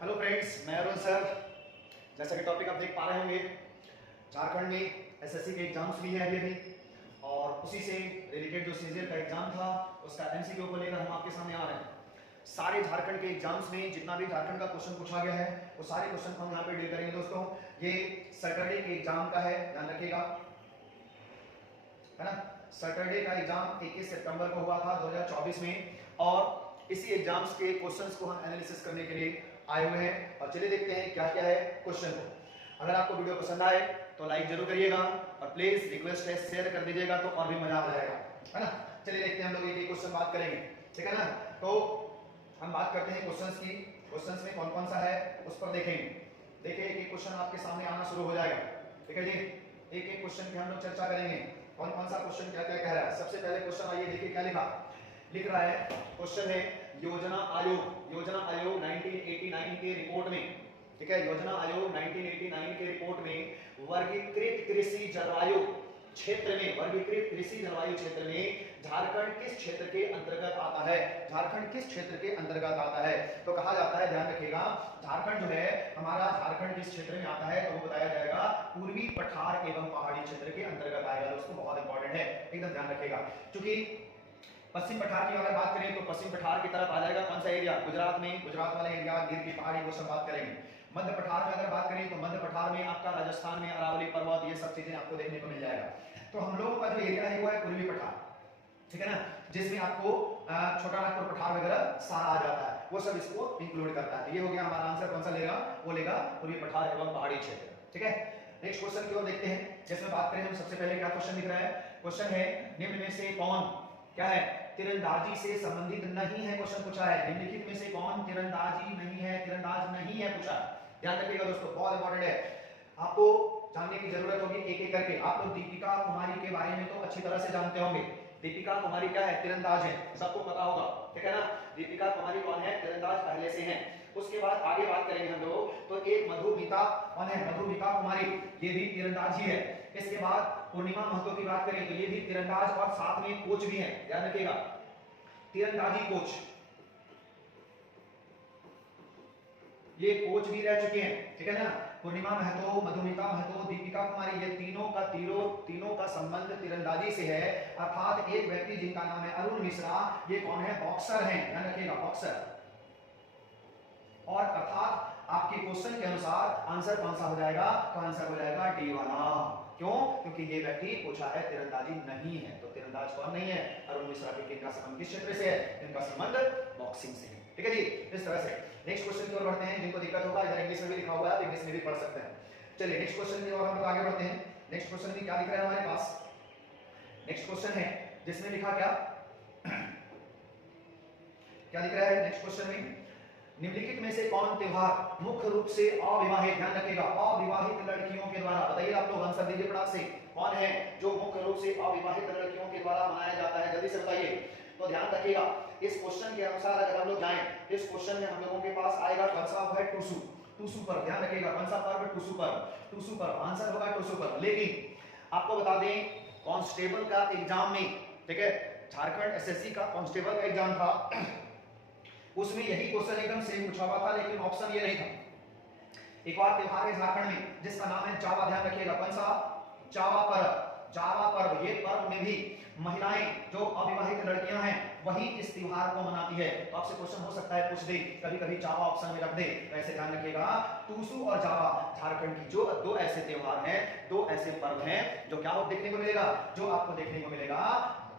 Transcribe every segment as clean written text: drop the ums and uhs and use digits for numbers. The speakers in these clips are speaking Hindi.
हेलो फ्रेंड्स, मैं अरुण सर। जैसा कि टॉपिक आप देख पा रहे होंगे, झारखंड में एसएससी के एग्जाम्स भी है अभी और उसी से रिलेटेड जो सीजीएल का एग्जाम था उसका एमसीक्यू को लेकर हम आपके सामने आ रहे हैं। सारे झारखंड के एग्जाम्स में जितना भी झारखंड का क्वेश्चन पूछा गया है वो सारे क्वेश्चन को हम यहाँ पे डील करेंगे दोस्तों। ये सैटरडे के एग्जाम का है, ध्यान रखिएगा, है ना। सैटरडे का एग्जाम 21 सितंबर को हुआ था 2024 में और इसी एग्जाम्स के क्वेश्चंस को हम एनालिसिस करने के लिए आए हुए हैं और चलिए देखते हैं क्या क्या है क्वेश्चन को। अगर आपको वीडियो पसंद आए तो लाइक जरूर करिएगा और प्लीज रिक्वेस्ट है शेयर कर दीजिएगा तो और भी मजा आ जाएगा, है ना। चलिए देखते हैं हम लोग एक क्वेश्चन बात करेंगे, ठीक है ना। तो हम बात करते हैं क्वेश्चंस की। क्वेश्चंस में कौन कौन सा है उस पर देखेंगे। देखिए एक क्वेश्चन आपके सामने आना शुरू हो जाएगा, ठीक है जी। एक एक क्वेश्चन की हम लोग चर्चा करेंगे, कौन कौन सा क्वेश्चन क्या क्या कह रहा है। सबसे पहले क्वेश्चन आइए देखिए क्या लिख रहा है। क्वेश्चन है योजना आयोग 1989 के रिपोर्ट में, ठीक है, योजना आयोग 1989 के रिपोर्ट में वर्गीकृत कृषि जलवायु क्षेत्र में, वर्गीकृत कृषि जलवायु क्षेत्र में झारखंड किस क्षेत्र के अंतर्गत आता है। झारखंड किस क्षेत्र के अंतर्गत आता है तो कहा जाता है, ध्यान रखिएगा, झारखंड जो है हमारा, झारखंड किस क्षेत्र में आता है तो वो बताया जाएगा पूर्वी पठार एवं पहाड़ी क्षेत्र के अंतर्गत आएगा दोस्तों। बहुत इंपॉर्टेंट है, एकदम ध्यान रखिएगा। क्योंकि पश्चिम पठार की अगर बात करें तो पश्चिम पठार की तरफ आ जाएगा कौन सा एरिया, गुजरात में, गुजरात वाला एरिया, गिर की पहाड़ी, वो सब बात करेंगे। मध्य पठार में अगर बात करें तो मध्य पठार में आपका राजस्थान में अरावली पर्वत, ये सब चीजें आपको देखने को मिल जाएगा। तो हम लोगों का जो एरिया है वो है पूर्वी पठार, ठीक है ना, जिसमें आपको छोटा नागपुर पठार वगैरह सारा आ जाता है, वो सब इसको इंक्लूड करता है। ये हो गया हमारा आंसर, कौन सा लेगा, वो लेगा पूर्वी पठार एवं पहाड़ी क्षेत्र, ठीक है। नेक्स्ट क्वेश्चन की ओर देखते हैं, जिसमें बात करें हम सबसे पहले क्या क्वेश्चन दिख रहा है। क्वेश्चन है निम्न में से कौन क्या है तीरंदाजी से संबंधित नहीं है। क्वेश्चन पूछा है निम्नलिखित में से कौन तीरंदाजी नहीं है, तीरंदाज नहीं है पूछा। ध्यान रखिएगा दोस्तों, बहुत इंपॉर्टेंट है, आपको जानने की जरूरत होगी एक एक करके। आप लोग दीपिका कुमारी के बारे में तो अच्छी तरह से जानते होंगे। दीपिका कुमारी क्या है, तीरंदाज है, सबको पता होगा, ठीक है ना। दीपिका कुमारी कौन है, तीरंदाज पहले से हैं। उसके बाद आगे बात करेंगे हम लोग तो एक मधुमिता कौन है, मधुमिता कुमारी, ये भी तीरंदाज ही है। इसके बाद पूर्णिमा महतो की बात करें तो ये भी तीरंदाज और साथ में कोच भी है, ध्यान रखिएगा, तीरंदाजी कोच, ये कोच भी रह चुके हैं, ठीक है ना। पूर्णिमा महतो, मधुमिता महतो, दीपिका कुमारी, ये तीनों का संबंध तीरंदाजी से है। अर्थात एक व्यक्ति जिनका नाम है अरुण मिश्रा, ये कौन है, बॉक्सर हैं, ध्यान रखिएगा, बॉक्सर। और अर्थात आपके क्वेश्चन के अनुसार आंसर कौन सा हो जाएगा, तो आंसर हो जाएगा डी वाला। क्यों, क्योंकि ये व्यक्ति पूछा है तीरंदाजी नहीं है, तो तीरंदाज कौन नहीं है, अरुण मिश्रा के। किनका संबंध किस क्षेत्र से है, इनका संबंध बॉक्सिंग से है, ठीक है जी। इस तरह से नेक्स्ट क्वेश्चन की ओर बढ़ते हैं। जिनको दिक्कत होगा इधर इंग्लिश में भी लिखा हुआ है, आप इंग्लिश में भी पढ़ सकते हैं। चलिए नेक्स्ट क्वेश्चन की ओर हम आगे बढ़ते हैं। नेक्स्ट क्वेश्चन में क्या दिख रहा है हमारे पास, नेक्स्ट क्वेश्चन है जिसमें लिखा क्या क्या दिख रहा है नेक्स्ट क्वेश्चन में, निम्नलिखित में से कौन त्योहार मुख्य रूप से अविवाहित, ध्यान रखिएगा, अविवाहित लड़कियों के द्वारा, बताइए आप लोग, आंसर दीजिए फटाक से, कौन है जो मुख्य रूप से अविवाहित लड़कियों के द्वारा मनाया जाता है, जल्दी से बताइए। तो ध्यान रखिएगा, इस क्वेश्चन के अनुसार अगर हम लोग जाएं, इस क्वेश्चन में हम लोगों के पास आएगा कौन सा है, टूसू, टूसू पर्व, ध्यान रखिएगा, कौन सा पर्व, टूसू पर्व, टूसू पर्व, आंसर होगा टूसू पर्व। लेकिन आपको बता दें कांस्टेबल का एग्जाम में, ठीक है, झारखंड एसएससी का कांस्टेबल का एग्जाम था, उसमें यही क्वेश्चन एकदम सेम पूछा हुआ था, लेकिन ऑप्शन ये नहीं था। एक और त्योहार है झारखंड में जिसका नाम है जावा, ध्यान रखिएगा, कौन सा, जावा पर्व, जावा पर्व। ये पर्व में भी महिलाएं जो अविवाहित लड़कियां हैं वही इस त्योहार को मनाती है। तो आपसे क्वेश्चन हो सकता है पूछ दे, कभी कभी जावा ऑप्शन में रख दे, ऐसे ध्यान रखिएगा, टूसू और जावा झारखंड की जो दो ऐसे त्योहार हैं, दो ऐसे पर्व हैं जो क्या देखने को मिलेगा, जो आपको देखने को मिलेगा,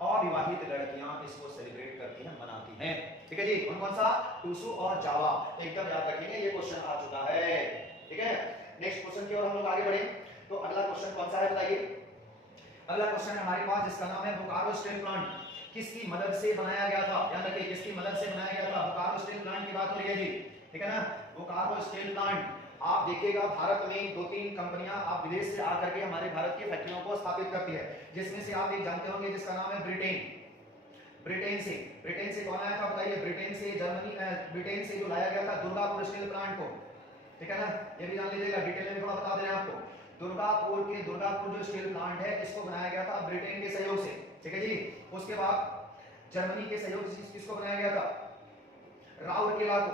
अविवाहित लड़कियां इसको सेलिब्रेट करती हैं, मनाती हैं, ठीक है जी। कौन कौन सा, टूसू और जावा, एकदम याद रखेंगे, ये क्वेश्चन आ चुका है, ठीक है। नेक्स्ट क्वेश्चन की ओर हम लोग आगे बढ़े तो अगला क्वेश्चन कौन सा है बताइए। अगला क्वेश्चन है हमारे पास जिसका नाम है बोकारो स्टील प्लांट किसकी मदद से बनाया गया था, ध्यान रखिए, किसकी मदद से बनाया गया था, बोकारो स्टील प्लांट की बात हो रही है जी, ठीक है ना। बोकारो स्टील प्लांट, आप देखिएगा भारत में दो तीन कंपनियां आप विदेश से आकर के हमारे भारत की फैक्ट्रियों को स्थापित करती है, जिसमें से आप एक जानते होंगे जिसका नाम है ब्रिटेन। ब्रिटेन से कौन आया था बताइए, ब्रिटेन से जर्मनी, ब्रिटेन से जो लाया गया था दुर्गापुर स्टील प्लांट को, ठीक है ना, ये भी जान लीजिएगा, डिटेल में थोड़ा बता दे रहे हैं आपको। दुर्गापुर जो स्टील प्लांट है इसको बनाया गया था ब्रिटेन के सहयोग से, ठीक है जी। उसके बाद जर्मनी के सहयोग से किसको बनाया गया था, राउरकेला को,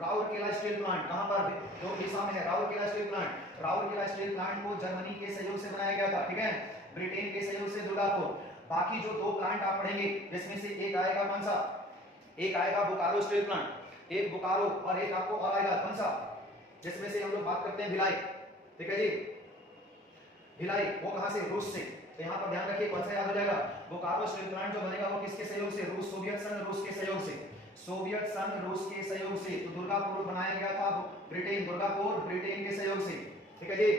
राउरकेला स्टील प्लांट कहां पर, जो उड़ीसा में है Rourkela steel plant. Rourkela steel plant को जर्मनी के सहयोग से बनाया गया था, ठीक है, ब्रिटेन के सहयोग से दुर्गापुर। बाकी जो दो प्लांट आप पढ़ेंगे जिसमें से एक आएगा कौन सा, एक आएगा बोकारो स्टील प्लांट, एक बोकारो, और एक आपको और आएगा कौन सा, जिसमें से हम लोग बात करते हैं भिलाई, ठीक है जी, भिलाई, वो कहां से, रूस से। तो यहाँ पर ध्यान रखिए कौन सा याद हो जाएगा, बोकारो स्टील प्लांट जो बनेगा वो किसके सहयोग से, रूस, सोवियत संघ रूस के सहयोग से, सोवियत संघ रूस के सहयोग से। तो दुर्गापुर बनाया गया था ब्रिटेन, दुर्गापुर ब्रिटेन के सहयोग से, ठीक है जी,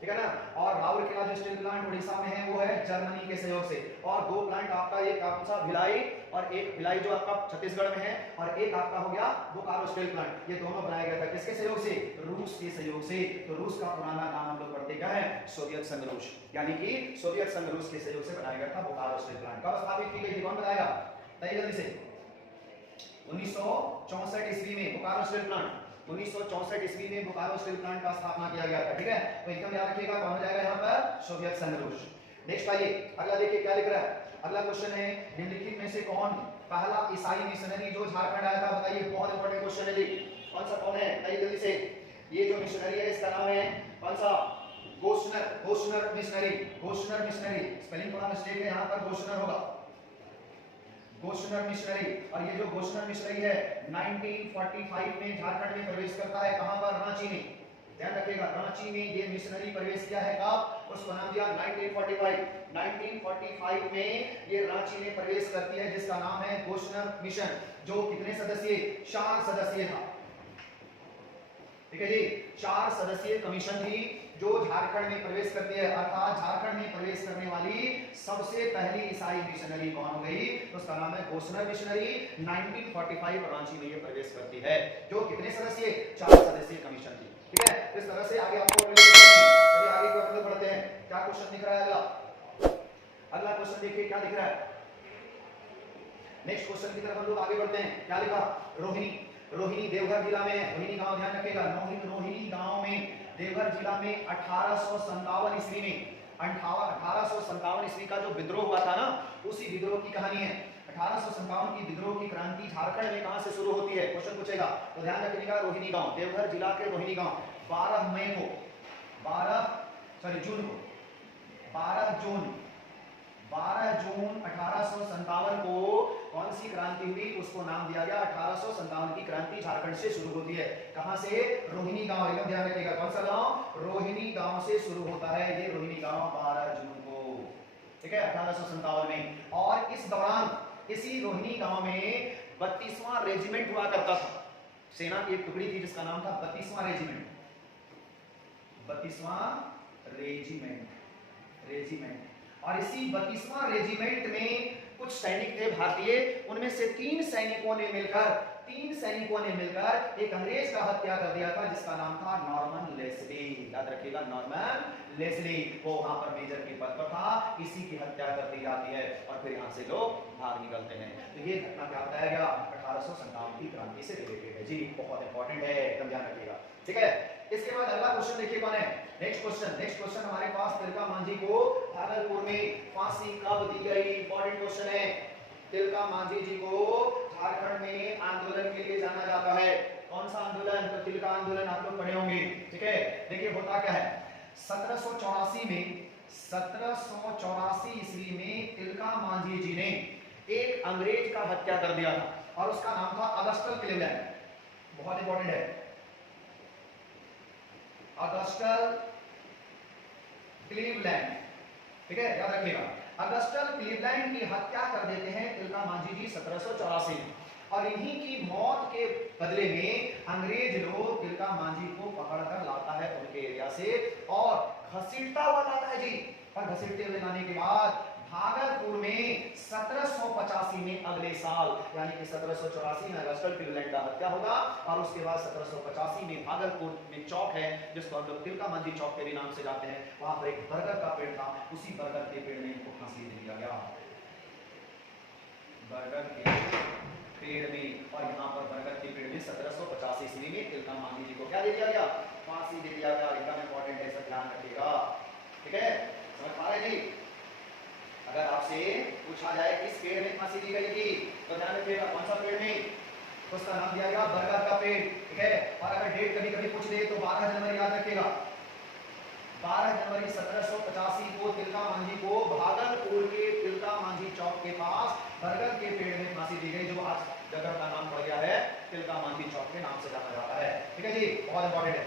ठीक है ना। और राउरकेला जो स्टील प्लांट उड़ीसा में है वो है जर्मनी के सहयोग से। और दो प्लांट आपका, एक आपका भिलाई, और एक भिलाई जो आपका छत्तीसगढ़ में है, और एक आपका हो गया बोकारो स्टील प्लांट। ये दोनों बनाया गया था किसके सहयोग से, रूस के सहयोग से। तो रूस का पुराना नाम हम लोग पढ़ते क्या है, सोवियत संघ रूस, यानी कि सोवियत संघ रूस के सहयोग से बनाया गया था बोकारो स्टील प्लांट। कब स्थापित की गई थी, कौन बताएगा, बताइए जल्दी से। 1964 ईस्वी में बोकारो स्टील प्लांट, 1964 ईस्वी में बोकारो स्टील प्लांट का स्थापना किया गया था, ठीक है। तो एकदम याद रखिएगा कौन हो जाएगा यहाँ पर, सोवियत संघ रूस। नेक्स्ट आइए अगला देखिए क्या लिख रहा है। अगला क्वेश्चन है, निम्नलिखित में से कौन पहला ईसाई मिशनरी जो झारखंड आया था, बताइए, बहुत इंपॉर्टेंट क्वेश्चन है जी। कौन सा, कौन है, बताइए जल्दी से। ये जो मिशनरी है इसका नाम है कौन सा, गोशनर, गोशनर मिशनरी, गोशनर मिशनरी। स्पेलिंग थोड़ा मिस्टेक है यहाँ पर, गोशनर होगा, गोशनर मिशनरी। और ये जो गोशनर मिशनरी है 1945 में झारखंड में प्रवेश करता है, कहां पर, रांची में। ध्यान रखिएगा, रांची में ये मिशनरी प्रवेश किया है, कब, उसको नाम दिया 1945। 1945 में ये रांची में प्रवेश करती है, जिसका नाम है गोशनर मिशन, जो कितने सदस्यीय, 4 सदस्यीय था, ठीक है जी, 4 सदस्यीय कमीशन थी जो झारखंड में प्रवेश करती है। अर्थात झारखंड में प्रवेश करने वाली सबसे पहली ईसाई मिशनरी कौन हो गई, तो उसका नाम है गोशनर मिशनरी। 1945 रांची में ये प्रवेश करती है, जो कितने सदस्यीय, 4 सदस्यीय कमीशन थी, ठीक है। इस तरह से आगे आपको चलिए आगे को हम लोग बढ़ते हैं। क्या क्वेश्चन दिख रहा है अगला, अगला क्वेश्चन देखिए क्या दिख रहा है। नेक्स्ट क्वेश्चन की तरफ हम लोग आगे बढ़ते हैं। क्या लिखा, रोहिणी, रोहिणी देवघर जिला में है, रोहिणी गांव, ध्यान रखिएगा, रोहिणी गांव में देवघर जिला में 1857 ईस्वी में, 1857 ईस्वी का जो विद्रोह हुआ था ना, उसी विद्रोह की कहानी है। 1857 की विद्रोह की क्रांति झारखंड में कहां से शुरू होती है, क्वेश्चन पूछेगा, तो ध्यान रखिएगा, रोहिणी गांव, देवघर जिला के रोहिणी गांव। 12 मई को, 12 जून को, 12 जून 1857 को कौन सी क्रांति हुई, उसको नाम दिया गया 1857 की क्रांति। झारखंड से शुरू होती है, कहां से, रोहिणी गांव, एकदम ध्यान रखिएगा, कौन सा गांव, रोहिणी गांव से शुरू होता है ये रोहिणी गांव 12 जून को, ठीक है, 1857 में। और इस दौरान इसी रोहिणी गांव में 32वां रेजिमेंट हुआ करता था, सेना की एक टुकड़ी थी जिसका नाम था 32वां रेजिमेंट, 32वां रेजिमेंट। और इसी 32वां रेजिमेंट में कुछ सैनिक थे भारतीय, उनमें से 3 सैनिकों ने मिलकर एक अंग्रेज का हत्या कर दिया था, जिसका नाम था नॉर्मन लेस्ली, याद रखिएगा, नॉर्मन लेस्ली। वो वहां पर मेजर के पद पर था, इसी की हत्या कर दी जाती है और फिर यहां से लोग भाग निकलते हैं। तो ये घटना क्या बताया गया, 1857 की क्रांति से रिलेटेड है जी, बहुत इंपॉर्टेंट है, एकदम ध्यान रखिएगा, ठीक है। इसके बाद अगला क्वेश्चन देखिए कौन है, नेक्स्ट क्वेश्चन हमारे पास, तिलका मांझी को भागलपुर में फांसी कब दी गई, इंपॉर्टेंट क्वेश्चन है। तिलका मांझी जी को झारखंड में आंदोलन के लिए जाना जाता है, कौन सा आंदोलन, तो तिलका आंदोलन, आप लोग पढ़े होंगे, ठीक है। देखिए होता क्या है, 1784 ईस्वी में तिलका मांझी जी ने एक अंग्रेज का हत्या कर दिया था और उसका नाम था अगस्टल क्लीवलैंड, बहुत इंपॉर्टेंट है, अगस्टल क्लीवलैंड, ठीक है, याद रखिएगा। अगस्टल क्लीवलैंड की हत्या कर देते हैं तिलका मांझी जी 1784 में, और इन्हीं की मौत के बदले में अंग्रेज लोग तिलका मांझी को पकड़कर लाता है उनके एरिया से और घसीटता हुआ लाता है जी। और घसीटते हुए लाने के बाद भागलपुर में 1785 में, अगले साल यानी कि 1784 में अगस्टल क्लीवलैंड का हत्या होगा, और उसके बाद 1785 में भागलपुर में चौक है जिसको हम लोग तिलका मांझी चौक के भी नाम से जाते हैं, वहां पर एक बरगद का पेड़ था, उसी बरगद के पेड़ में इनको फांसी दे दिया गया, बरगद के पेड़ में। और यहाँ पर बरगद के पेड़ में 1785 ईस्वी में तिलका मांझी जी को क्या दे दिया गया, फांसी दे दिया गया, एकदम इंपॉर्टेंट है, सब ध्यान रखिएगा, ठीक है, समझ पा रहे जी। अगर आपसे पूछा जाए किस पेड़ में फांसी दी गई थी, तो ध्यान रखिएगा कौन सा पेड़ में, तो उसका नाम दिया गया बरगद का पेड़, ठीक है। और अगर डेट कभी कभी पूछ दे तो 12 जनवरी याद रखेगा। 12 जनवरी 1785 को तिलका मांझी को भागलपुर के तिलका मांझी चौक के पास बरगद के पेड़ में फांसी दी गई, जो आज जगह का नाम पड़ गया है तिलका मांझी चौक के नाम से जाना जाता है, ठीक है जी, बहुत इंपॉर्टेंट है।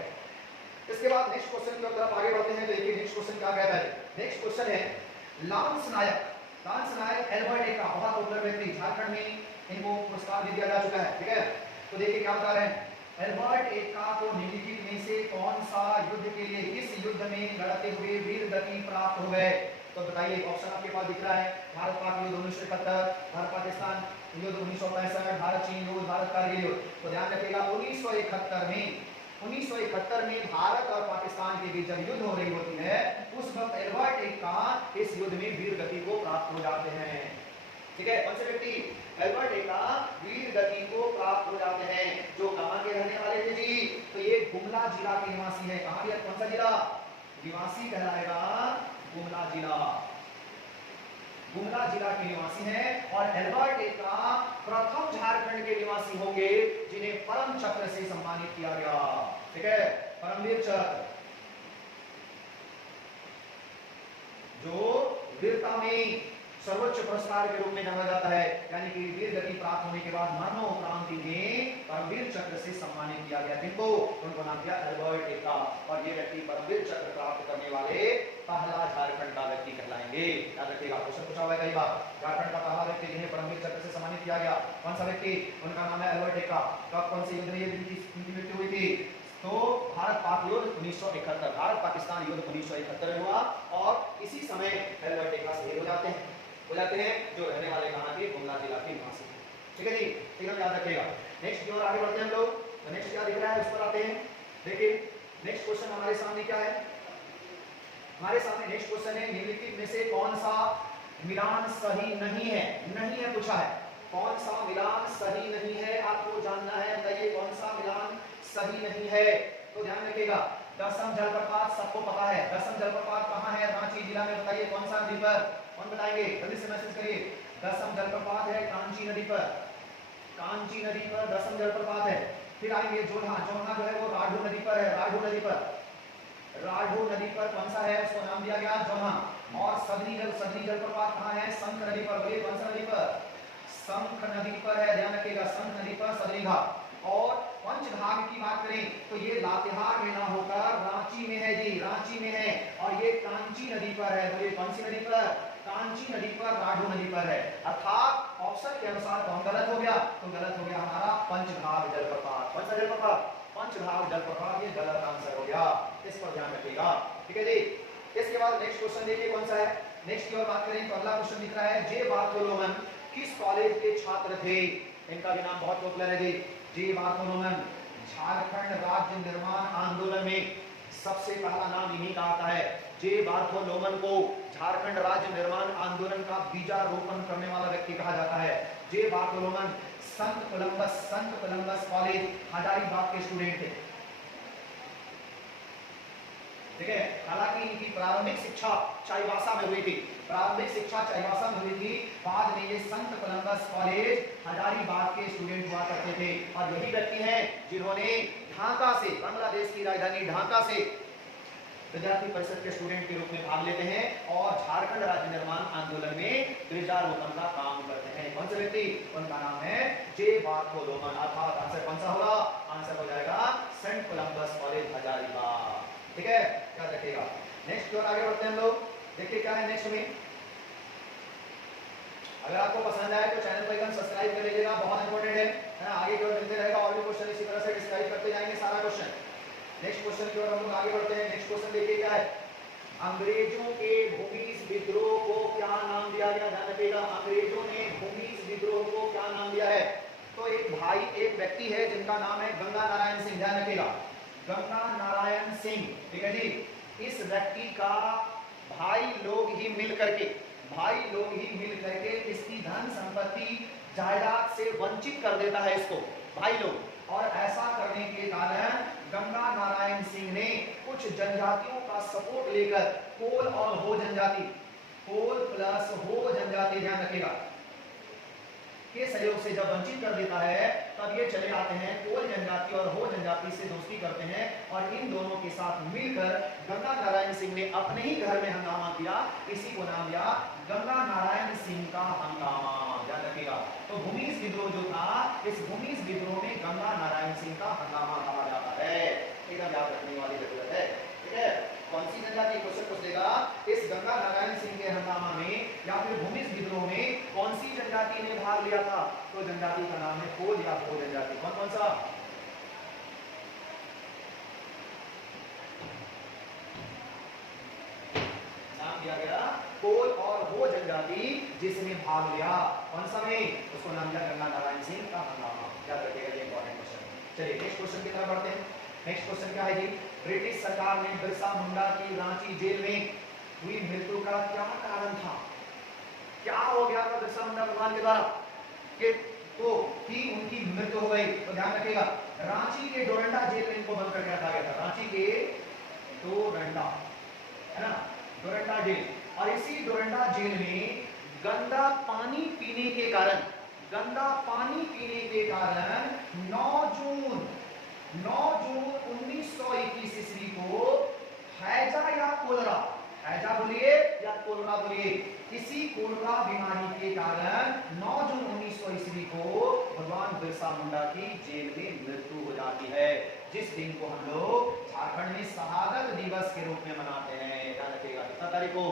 इसके बाद नेक्स्ट क्वेश्चन की तरफ आगे बढ़ते हैं। तो देखिए नेक्स्ट क्वेश्चन क्या कहता है। नेक्स्ट क्वेश्चन है लांस नायक। लांस नायक एल्बर्ट एक्का, बहुत पॉपुलर व्यक्ति, झारखंड में इनको पुरस्कार भी दिया जा चुका है, ठीक है। तो देखिए क्या बता रहे हैं, एल्बर्ट एक्का को निम्नलिखित में से कौन सा युद्ध के लिए इस युद्ध में लड़ते हुए वीर गति प्राप्त हो गए। तो बताइए, ऑप्शन आपके पास दिख रहा है, भारत पाक युद्ध 1971, भारत पाकिस्तान युद्ध 1965, भारत चीन युद्ध, भारत कारगिल युद्ध। तो ध्यान रखिएगा 1971 में भारत और पाकिस्तान के बीच जब युद्ध हो रही होती है, उस वक्त एल्बर्ट एक्का इस युद्ध में वीर गति को प्राप्त हो जाते हैं, ठीक है। कौन से व्यक्ति, एल्बर्ट एक्का वीर गति को प्राप्त हो जाते हैं, जो कहां के रहने वाले थे जी, तो ये गुमला जिला के निवासी है। कहां के, कौन सा जिला, निवासी कहलाएगा गुमला जिला, गुमला जिला के निवासी हैं। और एल्बर्ट एक्का प्रथम झारखंड के निवासी होंगे जिन्हें परम चक्र से सम्मानित किया गया, ठीक है, परमवीर चक्र, जो वीरता में सर्वोच्च पुरस्कार के रूप में जाना जाता है, यानी कि वीर गति प्राप्त होने के बाद मरणोपरांत इन्हें परमवीर चक्र से सम्मानित किया गया। किनको, उनको नाम दिया एल्बर्ट एक्का। और ये व्यक्ति परमवीर चक्र प्राप्त करने वाले पहला झारखंड का व्यक्ति कहलाएंगे। याद रखिएगा, क्वेश्चन पूछा हुआ है कई बार, झारखंड का पहला व्यक्ति जिन्हें परमवीर चक्र से सम्मानित किया गया, कौन सा व्यक्ति, उनका नाम है एल्बर्ट एक्का। कब, कौन से युद्ध में इनकी मृत्यु हुई थी, तो भारत पाक युद्ध 1971, भारत पाकिस्तान युद्ध 1971 में हुआ। और इसी समय एल्बर्ट एक्का शहीद हो जाते हैं, जो रहने वाले कहां के, गुमला जिला के निवासी, ठीक है जी, एकदम याद रखिएगा। नेक्स्ट की ओर आगे बढ़ते हैं हम लोग। तो नेक्स्ट क्या दिख रहा है उस पर आते हैं। देखिए नेक्स्ट क्वेश्चन हमारे सामने क्या है, हमारे सामने नेक्स्ट क्वेश्चन है निम्नलिखित में से कौन सा मिलान सही नहीं है, नहीं है पूछा है, कौन सा मिलान सही नहीं है, आपको जानना है, बताइए कौन सा मिलान सही नहीं है। तो ध्यान रखिएगा, दसम जलप्रपात सबको पता है, दसम जलप्रपात कहां है, रांची जिला में, बताइए कौन सा नदी पर, कौन बताएंगे, जल्दी से मैसेज करिए। दसम जलप्रपात है कांची नदी पर, कांची नदी पर दसम जलप्रपात है। फिर आएंगे जोधा, जोधा जो है वो राढ़ू नदी पर है, राढ़ू नदी पर, राढ़ू नदी पर कौन सा है, उसको नाम दिया गया जोधा। और सदरी जलप्रपात कहां है, शंख नदी पर, बोलिए कौन सा नदी पर, शंख नदी पर है, ध्यान रखिएगा, शंख नदी पर सदरी घाट। और पंचघाघ की बात करें तो ये लातेहार में ना होकर रांची में है जी, रांची में है। और ये कांची नदी पर है, बोलिए कौन सी नदी पर, कांची नदी पर, राढ़ू नदी पर है। अर्थात ऑप्शन के अनुसार कौन गलत हो गया, तो गलत हो गया हमारा पंचघाघ जलप्रपात। कौन सा जलप्रपात, पंचघाघ जलप्रपात, ये गलत आंसर हो गया, इस पर ध्यान रखिएगा, ठीक है जी। इसके बाद नेक्स्ट क्वेश्चन देखिए कौन सा है। नेक्स्ट की ओर बात करें तो अगला क्वेश्चन दिख रहा है, जे बार्थोलोमन किस कॉलेज के छात्र थे, इनका भी नाम बहुत पॉपुलर है जी, जे बार्थोलोमन। झारखंड राज्य निर्माण आंदोलन में सबसे पहला नाम इन्हीं का आता है, जे बार्थोलोमन को झारखंड राज्य निर्माण आंदोलन का बीजारोपण करने वाला व्यक्ति कहा जाता है। जे बार्थोलोमन संत कोलंबस कॉलेज हजारीबाग के स्टूडेंट थे, ठीक है। हालांकि इनकी प्रारंभिक शिक्षा चाईबासा में हुई थी, प्रारंभिक शिक्षा चाईबासा में हुई थी, बाद में ये संत कोलंबस कॉलेज हजारीबाग के स्टूडेंट हुआ करते थे। और यही व्यक्ति हैं जिन्होंने ढाका से, बांग्लादेश की राजधानी ढाका से विद्यार्थी परिषद के स्टूडेंट के रूप में भाग लेते हैं और झारखंड राज्य निर्माण आंदोलन में बीजारोपण का काम करते हैं। कौन से व्यक्ति, उनका नाम है जे बार्थोलोमन। अर्थात आंसर कौन सा होगा, आंसर हो जाएगा सेंट कोलंबस कॉलेज हजारीबाग, ठीक है, याद रखिएगा। नेक्स्ट की ओर आगे बढ़ते हैं हम लोग। देखिए क्या है नेक्स्ट में, अगर आपको पसंद आए तो चैनल को एकदम सब्सक्राइब कर लीजिएगा, बहुत इंपॉर्टेंट है ना। आगे की ओर मिलते रहेगा और भी क्वेश्चन इसी तरह से डिस्क्राइब करते जाएंगे सारा क्वेश्चन। नेक्स्ट क्वेश्चन की ओर हम लोग आगे बढ़ते हैं। नेक्स्ट क्वेश्चन देखिए क्या है, अंग्रेजों के भूमिज विद्रोह को क्या नाम दिया गया, ध्यान रखिएगा, अंग्रेजों ने भूमिज विद्रोह को क्या नाम दिया है। तो एक भाई, एक व्यक्ति है जिनका नाम है गंगा नारायण सिंह, ध्यान रखिएगा, गंगा नारायण सिंह, ठीक है जी। इस व्यक्ति का भाई लोग ही मिल करके इसकी धन संपत्ति जायदाद से वंचित कर देता है इसको, भाई लोग। और ऐसा करने के कारण गंगा नारायण सिंह ने कुछ जनजातियों का सपोर्ट लेकर कोल और हो जनजाति, कोल प्लस हो जनजाति, ध्यान रखिएगा, के सहयोग से जब वंचित कर देता है तब ये चले आते हैं कोल जनजाति और हो जनजाति से दोस्ती करते हैं और इन दोनों के साथ मिलकर गंगा नारायण सिंह ने अपने ही घर में हंगामा किया। इसी को नाम दिया गंगा नारायण सिंह का हंगामा। याद रखिएगा। तो भूमिज विद्रोह जो था, इस भूमिज विद्रोह में गंगा नारायण सिंह का हंगामा कहा जाता है। एकदम याद रखने वाली जरूरत है। ठीक है, कौन सी जनजाति क्वेश्चन पूछ देगा, इस गंगा नारायण सिंह के हंगामा में या फिर भूमिज विद्रोह में कौन सी जनजाति ने भाग लिया था? तो जनजाति का नाम है कोल या हो जनजाति। कौन कौन सा? नाम दिया गया कोल और हो जनजाति जिसने भाग लिया। कौन सा में? उसको नाम दिया गंगा नारायण सिंह का हंगामा। याद रखिएगा, ये इंपॉर्टेंट क्वेश्चन। चलिए नेक्स्ट क्वेश्चन की तरफ बढ़ते हैं। नेक्स्ट क्वेश्चन क्या है जी? ब्रिटिश सरकार ने बिरसा मुंडा की रांची जेल में हुई मृत्यु का क्या कारण था? क्या हो गया था बिरसा मुंडा भगवान के द्वारा कि तो कि उनकी मृत्यु हो गई? तो ध्यान रखिएगा, रांची के डोरंडा जेल में इनको बंद करके रखा गया था। रांची के डोरंडा, है ना, डोरंडा जेल। और इसी डोरंडा जेल में गंदा पानी पीने के कारण 9 जून 1921 ईस्वी को हैजा या कोलरा, हैजा बोलिए या कोलरा बोलिए, इसी कोलरा बीमारी के कारण 9 जून 1900 ईस्वी को भगवान बिरसा मुंडा की जेल में मृत्यु हो जाती है। जिस दिन को हम लोग झारखंड में शहादत दिवस के रूप में मनाते हैं। याद रखिएगा, कितना तारीख को?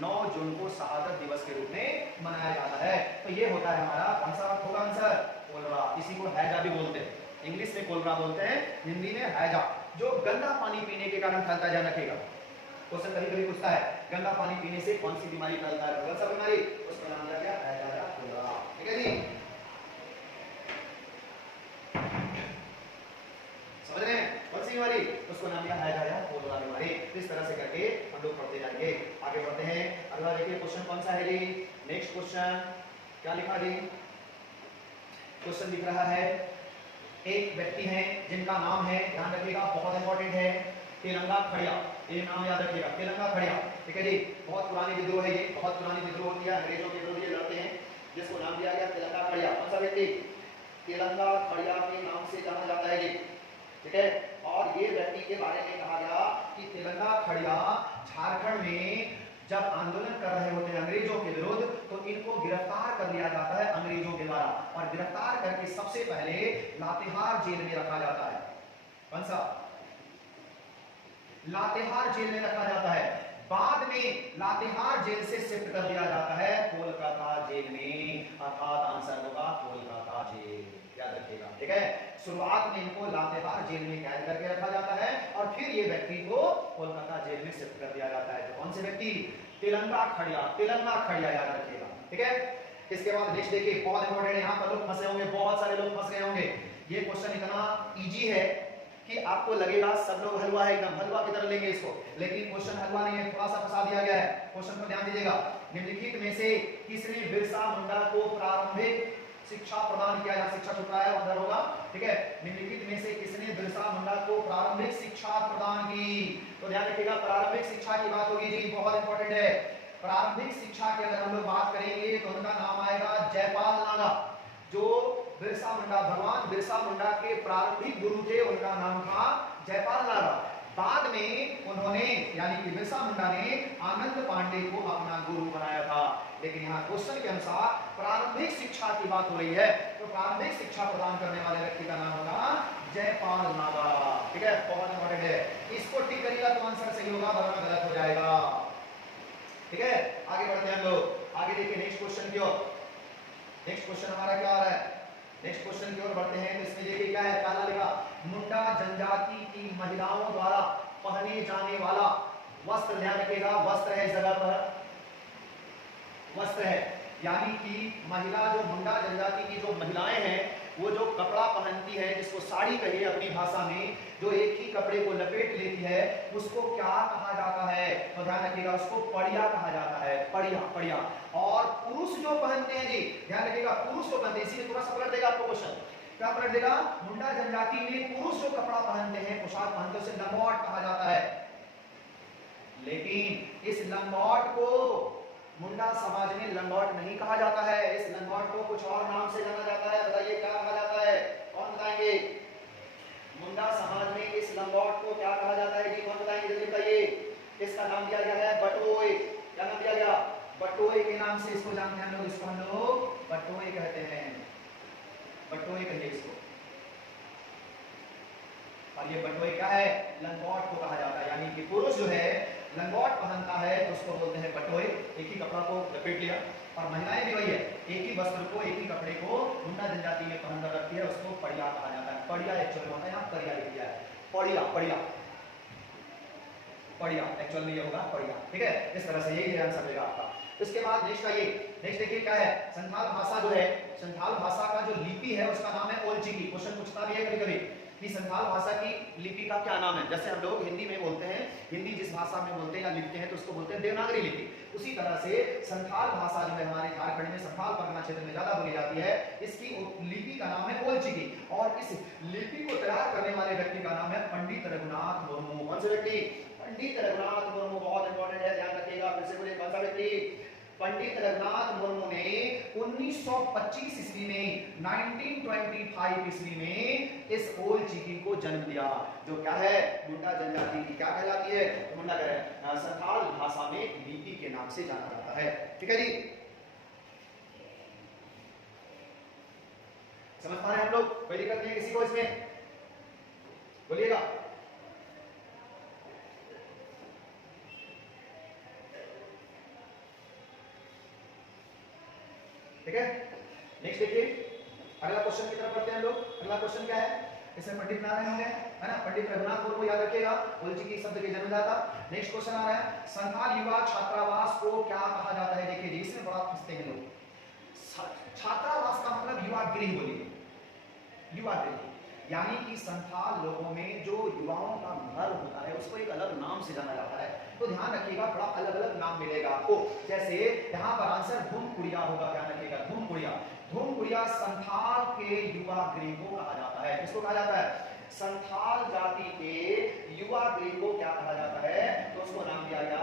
9 जून को शहादत दिवस के रूप में मनाया जाता है। तो ये होता है हमारा कौन सा होगा आंसर? कोलरा। इसी को हैजा भी बोलते हैं, इंग्लिश में कोलरा बोलते हैं, हिंदी में हैजा, जो गंदा पानी पीने के कारण फैलता है। ध्यान रखिएगा, क्वेश्चन कभी कभी पूछता है गंदा पानी पीने से कौन सी बीमारी फैलता है? कौन सा बीमारी? उसका नाम दिया गया हैजा या कोलरा। ठीक है जी, समझ रहे हैं? कौन सी बीमारी? उसको नाम दिया हैजा या कोलरा बीमारी। इस तरह से करके हम लोग पढ़ते जाएंगे। आगे बढ़ते हैं। अगला देखिए क्वेश्चन कौन सा है जी? नेक्स्ट क्वेश्चन क्या लिखा जी? क्वेश्चन दिख रहा है, एक व्यक्ति हैं जिनका नाम है, ध्यान रखिएगा बहुत इंपॉर्टेंट है, तेलंगा खड़िया। ये नाम याद रखिएगा, तेलंगा खड़िया। ठीक है जी, बहुत पुरानी विद्रोह है ये, बहुत पुरानी विद्रोह होती है, अंग्रेजों के विरुद्ध ये लड़ते हैं, जिसको नाम दिया गया तेलंगा खड़िया। कौन सा व्यक्ति? तेलंगा खड़िया के नाम से जाना जाता है ये। ठीक है, और ये व्यक्ति के बारे में कहा गया कि तेलंगा खड़िया झारखंड में जब आंदोलन कर रहे होते हैं अंग्रेजों के विरुद्ध, तो इनको गिरफ्तार कर लिया जाता है अंग्रेजों के द्वारा, और गिरफ्तार करके सबसे पहले लातेहार जेल में रखा जाता है। कौन सा? लातेहार जेल में रखा जाता है। बाद में लातेहार जेल से शिफ्ट कर दिया जाता है कोलकाता जेल में, अर्थात आंसर होगा कोलकाता जेल। याद रखिएगा। ठीक है, शुरुआत में इनको लातेहार जेल में कैद करके रखा जाता है और फिर ये व्यक्ति को कोलकाता जेल में शिफ्ट कर दिया जाता है। तो कौन से व्यक्ति? तेलंगा खड़िया, तेलंगा खड़िया, याद रखिएगा। ठीक है, इसके बाद नेक्स्ट देखिए, बहुत इंपॉर्टेंट है, यहाँ पर लोग फंसे होंगे, बहुत सारे लोग फंस गए होंगे। ये क्वेश्चन इतना इजी है कि आपको लगेगा सब लोग हलवा है, एकदम हलवा की तरह लेंगे इसको, लेकिन क्वेश्चन हलवा नहीं है, थोड़ा सा फंसा दिया गया है। क्वेश्चन पर ध्यान दीजिएगा, निम्नलिखित में से किसने बिरसा मुंडा को प्रारंभिक शिक्षा प्रदान किया? या शिक्षा छुपा है अंदर होगा। ठीक है, निम्नलिखित में से किसने बिरसा मुंडा को प्रारंभिक शिक्षा प्रदान की? तो ध्यान रखिएगा, प्रारंभिक शिक्षा की बात होगी जी, बहुत इंपॉर्टेंट है। प्रारंभिक शिक्षा की अगर हम लोग बात करेंगे तो उनका नाम आएगा जयपाल नागा, जो बिरसा मुंडा, भगवान बिरसा मुंडा के प्रारंभिक गुरु थे, उनका नाम था जयपाल नागा। बाद में उन्होंने, यानी कि बिरसा मुंडा ने आनंद पांडे को अपना गुरु बनाया था। लेकिन यहाँ क्वेश्चन के अनुसार प्रारंभिक शिक्षा की बात हो रही है, तो प्रारंभिक शिक्षा प्रदान करने वाले व्यक्ति का नाम होगा जयपाल नागा। ठीक है, बहुत इंपॉर्टेंट है, इसको टिक करिएगा तो आंसर सही होगा, वरना गलत हो जाएगा। ठीक है, आगे बढ़ते हैं हम लोग। आगे देखिए नेक्स्ट क्वेश्चन की ओर। नेक्स्ट क्वेश्चन हमारा क्या आ रहा है? नेक्स्ट क्वेश्चन की ओर बढ़ते हैं। तो इसमें देखिए क्या है, पहला लिखा, मुंडा जनजाति की महिलाओं द्वारा पहने जाने वाला वस्त्र, ध्यान रखिएगा, वस्त्र है, जगह पर वस्त्र है, यानी कि महिला, जो मुंडा जनजाति की जो महिलाएं हैं, वो जो कपड़ा पहनती है, जिसको साड़ी कहिए अपनी भाषा में, जो एक ही कपड़े को लपेट लेती है, उसको क्या कहा जाता है? तो ध्यान रखिएगा, उसको पड़िया कहा जाता है, पड़िया, पड़िया। और पुरुष जो पहनते हैं जी, ध्यान रखिएगा, पुरुष जो पहनते हैं, इसीलिए थोड़ा सा पलट देगा आपको क्वेश्चन, क्या पलट देगा? मुंडा जनजाति में पुरुष जो कपड़ा पहनते हैं, पोशाक पहनते हैं, उसे लंगोट कहा जाता है। लेकिन इस लंगोट को मुंडा समाज में लंगोट नहीं कहा जाता है, इस लंगोट को कुछ और नाम से जाना जाता है। बताइए क्या कहा जाता है, कौन बताएंगे? मुंडा समाज में इस लंगोट को क्या कहा जाता है जी, कौन बताएंगे? जल्दी बताइए। इसका नाम दिया गया है बटोय। क्या नाम दिया गया? बटोय के नाम से इसको जानते हैं हम लोग। इसको हम लोग बटोय कहते हैं, बटोय कहिए इसको। और ये बटोय क्या है? लंगोट को कहा जाता है। यानी कि पुरुष जो है लंगोट पहनता है तो उसको बोलते हैं बटोय। एक ही कपड़ा को लपेट लिया। और महिलाएं भी वही है, एक ही वस्त्र को, एक ही कपड़े को मुंडा जनजाति में पहनकर रखती है, उसको पड़िया कहा जाता है। पड़िया एक्चुअल में होता है, यहाँ पड़िया लिख दिया है, पड़िया पड़िया पड़िया, एक्चुअल में ये होगा पड़िया। ठीक है, इस तरह से यही आंसर मिलेगा आपका। इसके बाद नेक्स्ट आइए, नेक्स्ट देखिए क्या है। संथाल भाषा जो है, संथाल भाषा का जो लिपि है उसका नाम है ओलचिकी। क्वेश्चन पूछता भी है कभी कभी कि संथाल भाषा की लिपि का क्या नाम है। जैसे हम लोग हिंदी में बोलते हैं, हिंदी जिस भाषा में बोलते हैं या लिखते हैं तो उसको बोलते हैं देवनागरी लिपि। उसी तरह से संथाल भाषा जो है हमारे झारखंड में संथाल परगना क्षेत्र में ज्यादा बोली जाती है, इसकी लिपि का नाम है ओलचिकी। और इस लिपि को तैयार करने वाले व्यक्ति का नाम है पंडित रघुनाथ मुर्मू। कौन से व्यक्ति? पंडित रघुनाथ मुर्मू। बहुत इंपॉर्टेंट है, ध्यान रखिएगा। फिर से बोलिए, कौन सा व्यक्ति? पंडित रघुनाथ मुर्मू ने 1925 ईस्वी में, 1925 ईस्वी में इस ओलचिकी को जन्म दिया, जो क्या है? मुंडा जनजाति की क्या कहलाती है? मुंडा संथाल भाषा में लिपि के नाम से जाना जाता है। ठीक है जी, समझ पा रहे हैं हम लोग? कोई दिक्कत नहीं है किसी को इसमें? बोलिएगा। ठीक है, नेक्स्ट देखिए, अगला क्वेश्चन की तरफ बढ़ते हैं हम लोग। अगला क्वेश्चन क्या है? इसमें पंडित नारायण होंगे, है ना, पंडित रघुनाथ मुर्मू याद रखिएगा, ओलचिकी शब्द के जन्मदाता। नेक्स्ट क्वेश्चन आ रहा है, संथाल युवा छात्रावास को क्या कहा जाता है? देखिए इसमें बड़ा फंसते हैं लोग। छात्रावास का मतलब युवा गृह बोलिए, युवा गृह। यानी कि संथाल लोगों में जो युवाओं का घर होता है उसको एक अलग नाम से जाना जाता है। तो ध्यान रखिएगा, बड़ा अलग अलग नाम मिलेगा आपको। जैसे यहाँ पर आंसर धूमकुड़िया होगा, ध्यान रखिएगा, धूमकुड़िया। धूमकुड़िया संथाल के युवा गृह को कहा जाता है। किसको कहा जाता है? संथाल जाति के युवा गृह को क्या कहा जाता है? तो उसको नाम दिया गया,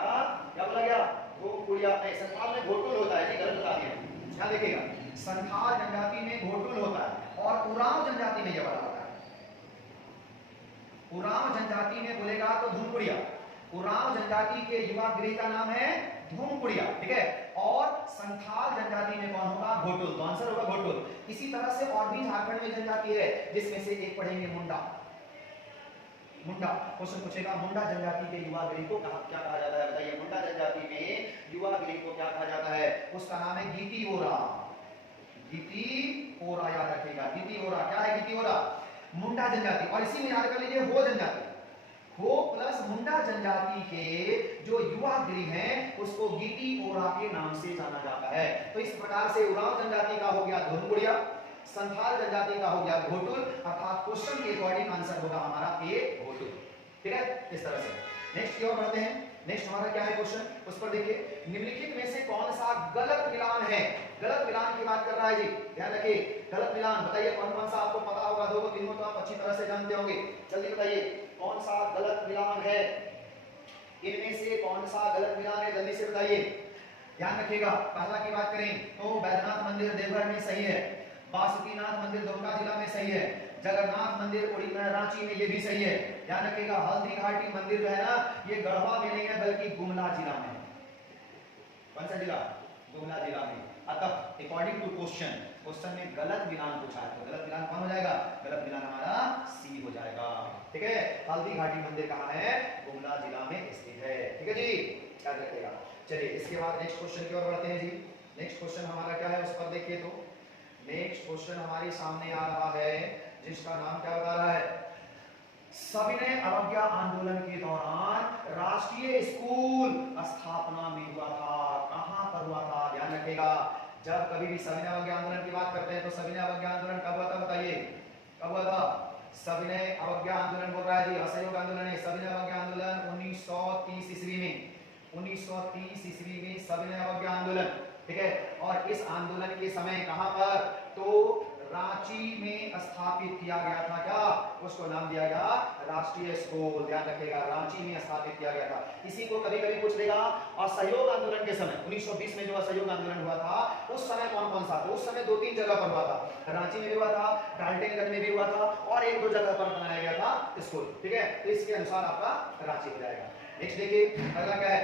क्या बोला गया? धूमकुड़िया। संथाल में घोटुल होता है जी, गलत बता दिया। ध्यान देखिएगा, संथाल जनजाति में घोटुल होता है और उरांव जनजाति में ये वाला होता है। उरांव जनजाति में बोलेगा तो धूमकुड़िया। उरांव जनजाति के युवा गृह का नाम है धूमकुड़िया। ठीक है, और संथाल जनजाति में कौन होगा? घोटुल। तो आंसर होगा घोटुल। इसी तरह से और भी झारखंड में जनजाति है, जिसमें से एक पढ़ेंगे मुंडा। मुंडा क्वेश्चन पूछेगा, मुंडा जनजाति के युवा गृह को क्या कहा जाता है? बताइए, मुंडा जनजाति में युवा गृह को क्या कहा जाता है? उसका नाम है गीती ओरा। गीती ओरा याद रखिएगा, गीती ओरा। क्या है गीती ओरा? मुंडा जनजाति। और इसी में याद कर लीजिए हो जनजाति, हो प्लस मुंडा जनजाति के जो युवा गृह हैं उसको गीती ओरा के नाम से जाना जाता है। तो इस प्रकार से उरांव जनजाति का हो गया धूमकुड़िया, संथाल जनजाति का हो गया घोटुल, अर्थात क्वेश्चन के अकॉर्डिंग आंसर होगा हमारा ए घोटुल। ठीक है, इस तरह से नेक्स्ट की ओर बढ़ते हैं। नेक्स्ट हमारा क्या है क्वेश्चन, उस पर देखिए, निम्नलिखित में से कौन सा गलत मिलान है? गलत मिलान की बात कर रहा है जी, ध्यान रखिए। गलत मिलान बताइए कौन कौन सा आपको पता होगा, दो तीन तो आप अच्छी तरह से जानते होंगे। जल्दी बताइए कौन सा गलत मिलान है, इनमें से कौन सा गलत मिलान है, जल्दी से बताइए। ध्यान रखिएगा, पहला की बात करें तो बैद्यनाथ मंदिर देवघर में सही है, बासुकीनाथ मंदिर दुमका जिला में सही है, जगन्नाथ मंदिर रांची में ये भी सही है। ध्यान रखिएगा, हल्दी घाटी मंदिर जो है ना ये गढ़वा में नहीं है बल्कि गुमला जिला में। कौन सा जिला? गुमला जिला में। अतः अकॉर्डिंग टू क्वेश्चन, क्वेश्चन में गलत मिलान पूछा है तो गलत मिलान कौन हो जाएगा? गलत मिलान हमारा सी हो जाएगा। ठीक है, हल्दी घाटी मंदिर कहाँ है? गुमला जिला में स्थित है। ठीक है जी, याद रखिएगा। चलिए इसके बाद नेक्स्ट क्वेश्चन की ओर बढ़ते हैं जी। नेक्स्ट क्वेश्चन हमारा क्या है उस पर देखिए। तो नेक्स्ट क्वेश्चन हमारे सामने आ रहा है जिसका नाम क्या बता रहा है? सविनय अवज्ञा आंदोलन के दौरान राष्ट्रीय स्कूल स्थापना में हुआ था। कहां पर हुआ था? ध्यान रखिएगा, जब कभी भी सविनय अवज्ञा आंदोलन की बात करते हैं तो सविनय अवज्ञा आंदोलन कब हुआ था? बताइए कब हुआ था? सविनय अवज्ञा आंदोलन बोल रहा है जी, असहयोग आंदोलन है। सविनय अवज्ञा आंदोलन 1930 ईस्वी में, 1930 ईस्वी में सविनय अवज्ञा आंदोलन। ठीक है, और इस आंदोलन के समय कहां पर? तो रांची में स्थापित किया गया था। क्या? उस उसको नाम दिया गया राष्ट्रीय स्कूल। ध्यान रखिएगा, रांची में स्थापित किया गया था। इसी को कभी कभी पूछ देगा। असहयोग आंदोलन के समय 1920 में जो असहयोग आंदोलन हुआ था उस समय कौन कौन सा था? उस समय 2-3 जगह पर हुआ था। रांची में भी हुआ था, डाल्टनगंज में भी हुआ था और 1-2 जगह पर बनाया गया था स्कूल। ठीक है, तो इसके अनुसार आपका रांची हो जाएगा। नेक्स्ट देखिए अगला क्या है,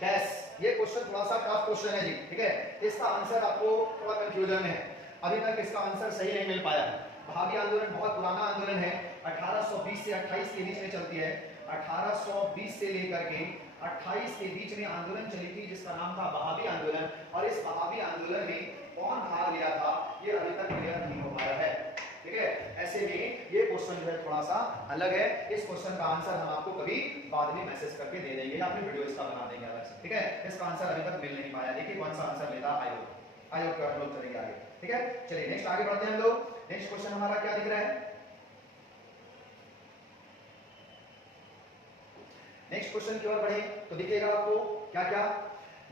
डैश। ये क्वेश्चन थोड़ा सा टफ क्वेश्चन है जी। ठीक है, इसका आंसर आपको थोड़ा कंफ्यूजन में है, अभी तक इसका आंसर सही नहीं मिल पाया है। वहाबी आंदोलन बहुत पुराना आंदोलन है, 1820 से 28 के बीच में चलती है। 1820 से लेकर के 28 के बीच में आंदोलन चली थी जिसका नाम था वहाबी आंदोलन। और इस वहाबी आंदोलन में कौन भाग लिया था ये अभी तक क्लियर नहीं हो पाया है। ठीक है, ऐसे में ये क्वेश्चन जो है थोड़ा सा अलग है। इस क्वेश्चन का आंसर हम आपको कभी बाद में मैसेज करके दे देंगे या फिर वीडियो इसका बना देंगे अलग से। ठीक है, इसका आंसर अभी तक मिल नहीं पाया। देखिए कौन सा आंसर लेता आयोग का हम लोग चलेंगे आगे। ठीक है, चलिए नेक्स्ट आगे बढ़ते हैं हम लोग। नेक्स्ट क्वेश्चन हमारा क्या दिख रहा है? नेक्स्ट क्वेश्चन की ओर बढ़े तो दिखेगा आपको क्या क्या,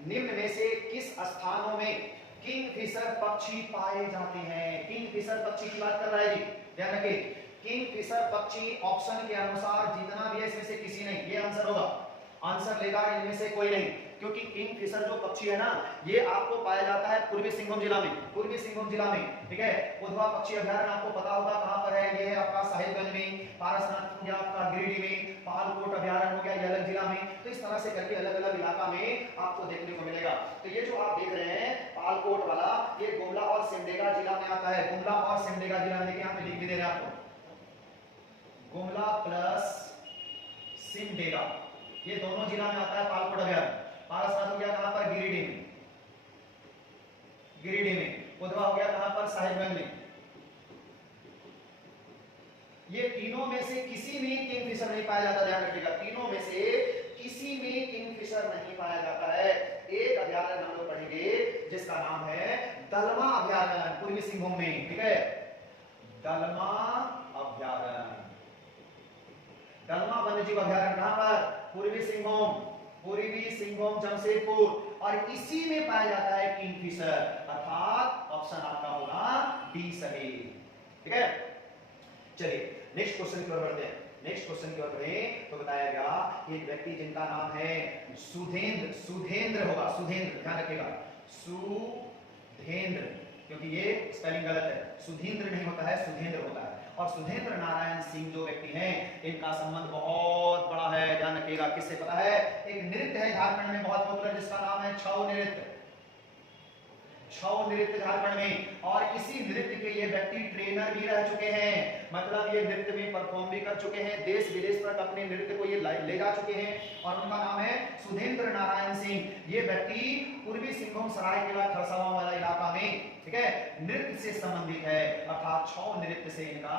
निम्न में से किस स्थानों में किंगफिशर पक्षी पाए जाते हैं? किंगफिशर पक्षी की बात कर रहा है जी, ध्यान रखिए। किंगफिशर पक्षी ऑप्शन के अनुसार जितना भी है इसमें से किसी नहीं, ये आंसर होगा। आंसर लेगा इनमें से कोई नहीं, क्योंकि किंगफिशर जो पक्षी है ना ये आपको पाया जाता है पूर्वी सिंहभूम जिला में। पूर्वी सिंहभूम जिला में, ठीक है। उधवा पक्षी अभयारण्य आपको पता होगा कहां पर है, ये है आपका साहिबगंज में, पारसनाथ हो गया आपका गिरिडीह में, पालकोट अभयारण्य हो गया ये अलग जिला में। तो इस तरह से करके अलग अलग इलाका में आपको देखने को मिलेगा। तो ये जो आप देख रहे हैं पालकोट वाला, ये गुमला और सिमडेगा जिला में आता है। गुमला और सिमडेगा जिला में, यहाँ पे लिख भी दे रहे हैं आपको, गुमला प्लस सिमडेगा, ये दोनों जिला में आता है पालकोट अभयारण्य। पारसनाथ हो गया कहां पर, गिरिडीह में, गिरिडीह में। उधवा हो गया कहां पर, साहिबगंज में। ये तीनों में से किसी में किंगफिशर नहीं पाया जाता, ध्यान रखिएगा। तीनों में से किसी में किंगफिशर नहीं पाया जाता है। एक अभयारण्य हम लोग पढ़ेंगे जिसका नाम है दलमा अभयारण्य, पूर्वी सिंहभूम में। ठीक है, दलमा अभयारण्य, दलमा वन्यजीव अभयारण्य कहां पर, पूर्वी सिंहभूम, पूर्वी सिंहभूम जमशेदपुर। और इसी में पाया जाता है किंगफिशर, अर्थात ऑप्शन आपका होगा डी सही। ठीक है, चलिए नेक्स्ट क्वेश्चन की ओर बढ़ते हैं। नेक्स्ट क्वेश्चन की ओर बढ़े तो बताया गया कि एक व्यक्ति जिनका नाम है सुधेंद्र, सुधेंद्र होगा, सुधेंद्र, ध्यान रखिएगा, सुधेंद्र, क्योंकि ये स्पेलिंग गलत है, सुधेंद्र नहीं होता है, सुधेंद्र होता है। और सुधेंद्र नारायण सिंह जो व्यक्ति हैं इनका संबंध बहुत बड़ा है, ध्यान रखिएगा। किससे पता है? एक नृत्य है झारखंड में बहुत पॉपुलर जिसका नाम है छऊ नृत्य, छऊ नृत्य झारखंड में। और इसी नृत्य के ये व्यक्ति ट्रेनर भी रह चुके हैं, मतलब ये नृत्य में परफॉर्म भी कर चुके हैं, देश विदेश तक अपने नृत्य को ये ले जा चुके हैं। और उनका नाम है सुधेंद्र नारायण सिंह। ये व्यक्ति पूर्वी सिंहभूम सरायकेला खरसावां वाला इलाका में, ठीक है, नृत्य से संबंधित है, अर्थात छऊ नृत्य से इनका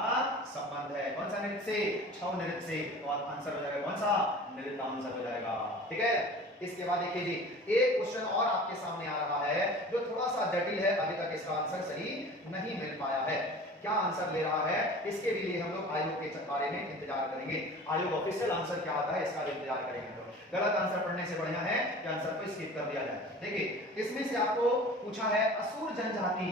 संबंध है। कौन सा नृत्य से? छऊ नृत्य से। तो आंसर हो जाएगा कौन सा? नृत्य आंसर हो जाएगा। ठीक है, इसके बाद देखिए जी एक क्वेश्चन और आपके सामने आ रहा है जो थोड़ा सा जटिल है, अभी तक इसका आंसर सही नहीं मिल पाया है। क्या आंसर ले रहा है इसके लिए हम लोग आयोग के बारे में इंतजार करेंगे। आयोग ऑफिशियल आंसर क्या आता है इसका इंतजार करेंगे हम लोग। गलत आंसर पढ़ने से बढ़िया है कि आंसर को स्किप कर दिया जाए। देखिए इसमें से आपको पूछा है असुर जनजाति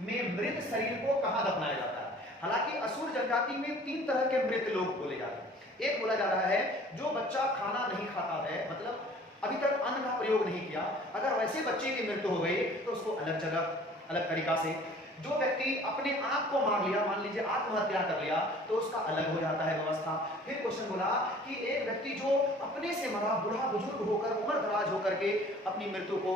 में मृत शरीर को कहां दफनाया जाता है। हालांकि असुर जनजाति में 3 तरह के मृत लोग बोले जाते हैं। एक बोला जा रहा है जो बच्चा खाना नहीं खाता है, मतलब अभी तक अन्न का प्रयोग नहीं किया, अगर वैसे बच्चे की मृत्यु हो गई तो उसको अलग जगह अलग तरीका से। जो व्यक्ति अपने आप को मार लिया, मान लीजिए आत्महत्या कर लिया, तो उसका अलग हो जाता है व्यवस्था। फिर क्वेश्चन बोला कि एक व्यक्ति जो अपने से मरा, बूढ़ा बुजुर्ग होकर, उम्र दराज होकर के अपनी मृत्यु को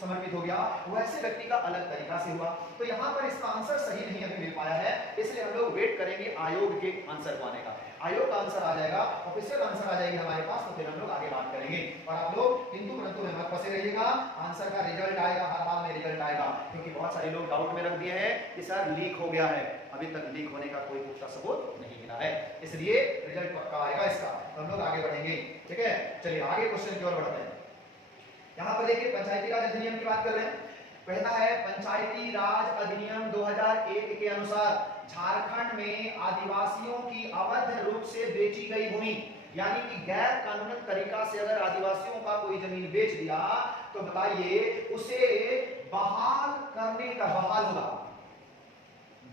समर्पित हो गया, वैसे व्यक्ति का अलग तरीका से हुआ। तो यहाँ पर इसका आंसर सही नहीं अभी मिल पाया है, इसलिए हम लोग वेट करेंगे आयोग के आंसर को आने का। आयोग का आंसर आ जाएगा, ऑफिशियल आंसर आ जाएगी हमारे पास, तो फिर हम लोग आगे बात करेंगे। और आप लोग किंतु परंतु में मत फंसे रहिएगा, आंसर का रिजल्ट आएगा, हर हाल में रिजल्ट आएगा। क्योंकि बहुत सारे लोग डाउट में रख दिए हैं कि सर लीक हो गया है, अभी तक लीक होने का कोई पुख्ता सबूत नहीं मिला है, इसलिए रिजल्ट पक्का आएगा इसका। तो हम लोग आगे बढ़ेंगे। ठीक है, चलिए आगे क्वेश्चन की ओर बढ़ते हैं। यहाँ पर देखिए पंचायती राज अधिनियम की बात कर रहे हैं। पहला है पंचायती राज अधिनियम 2001 के अनुसार झारखंड में आदिवासियों की अवैध रूप से बेची गई भूमि, यानी कि गैर कानूनी तरीका से अगर आदिवासियों का कोई जमीन बेच दिया तो बताइए उसे बहाल करने का, बहाल होगा,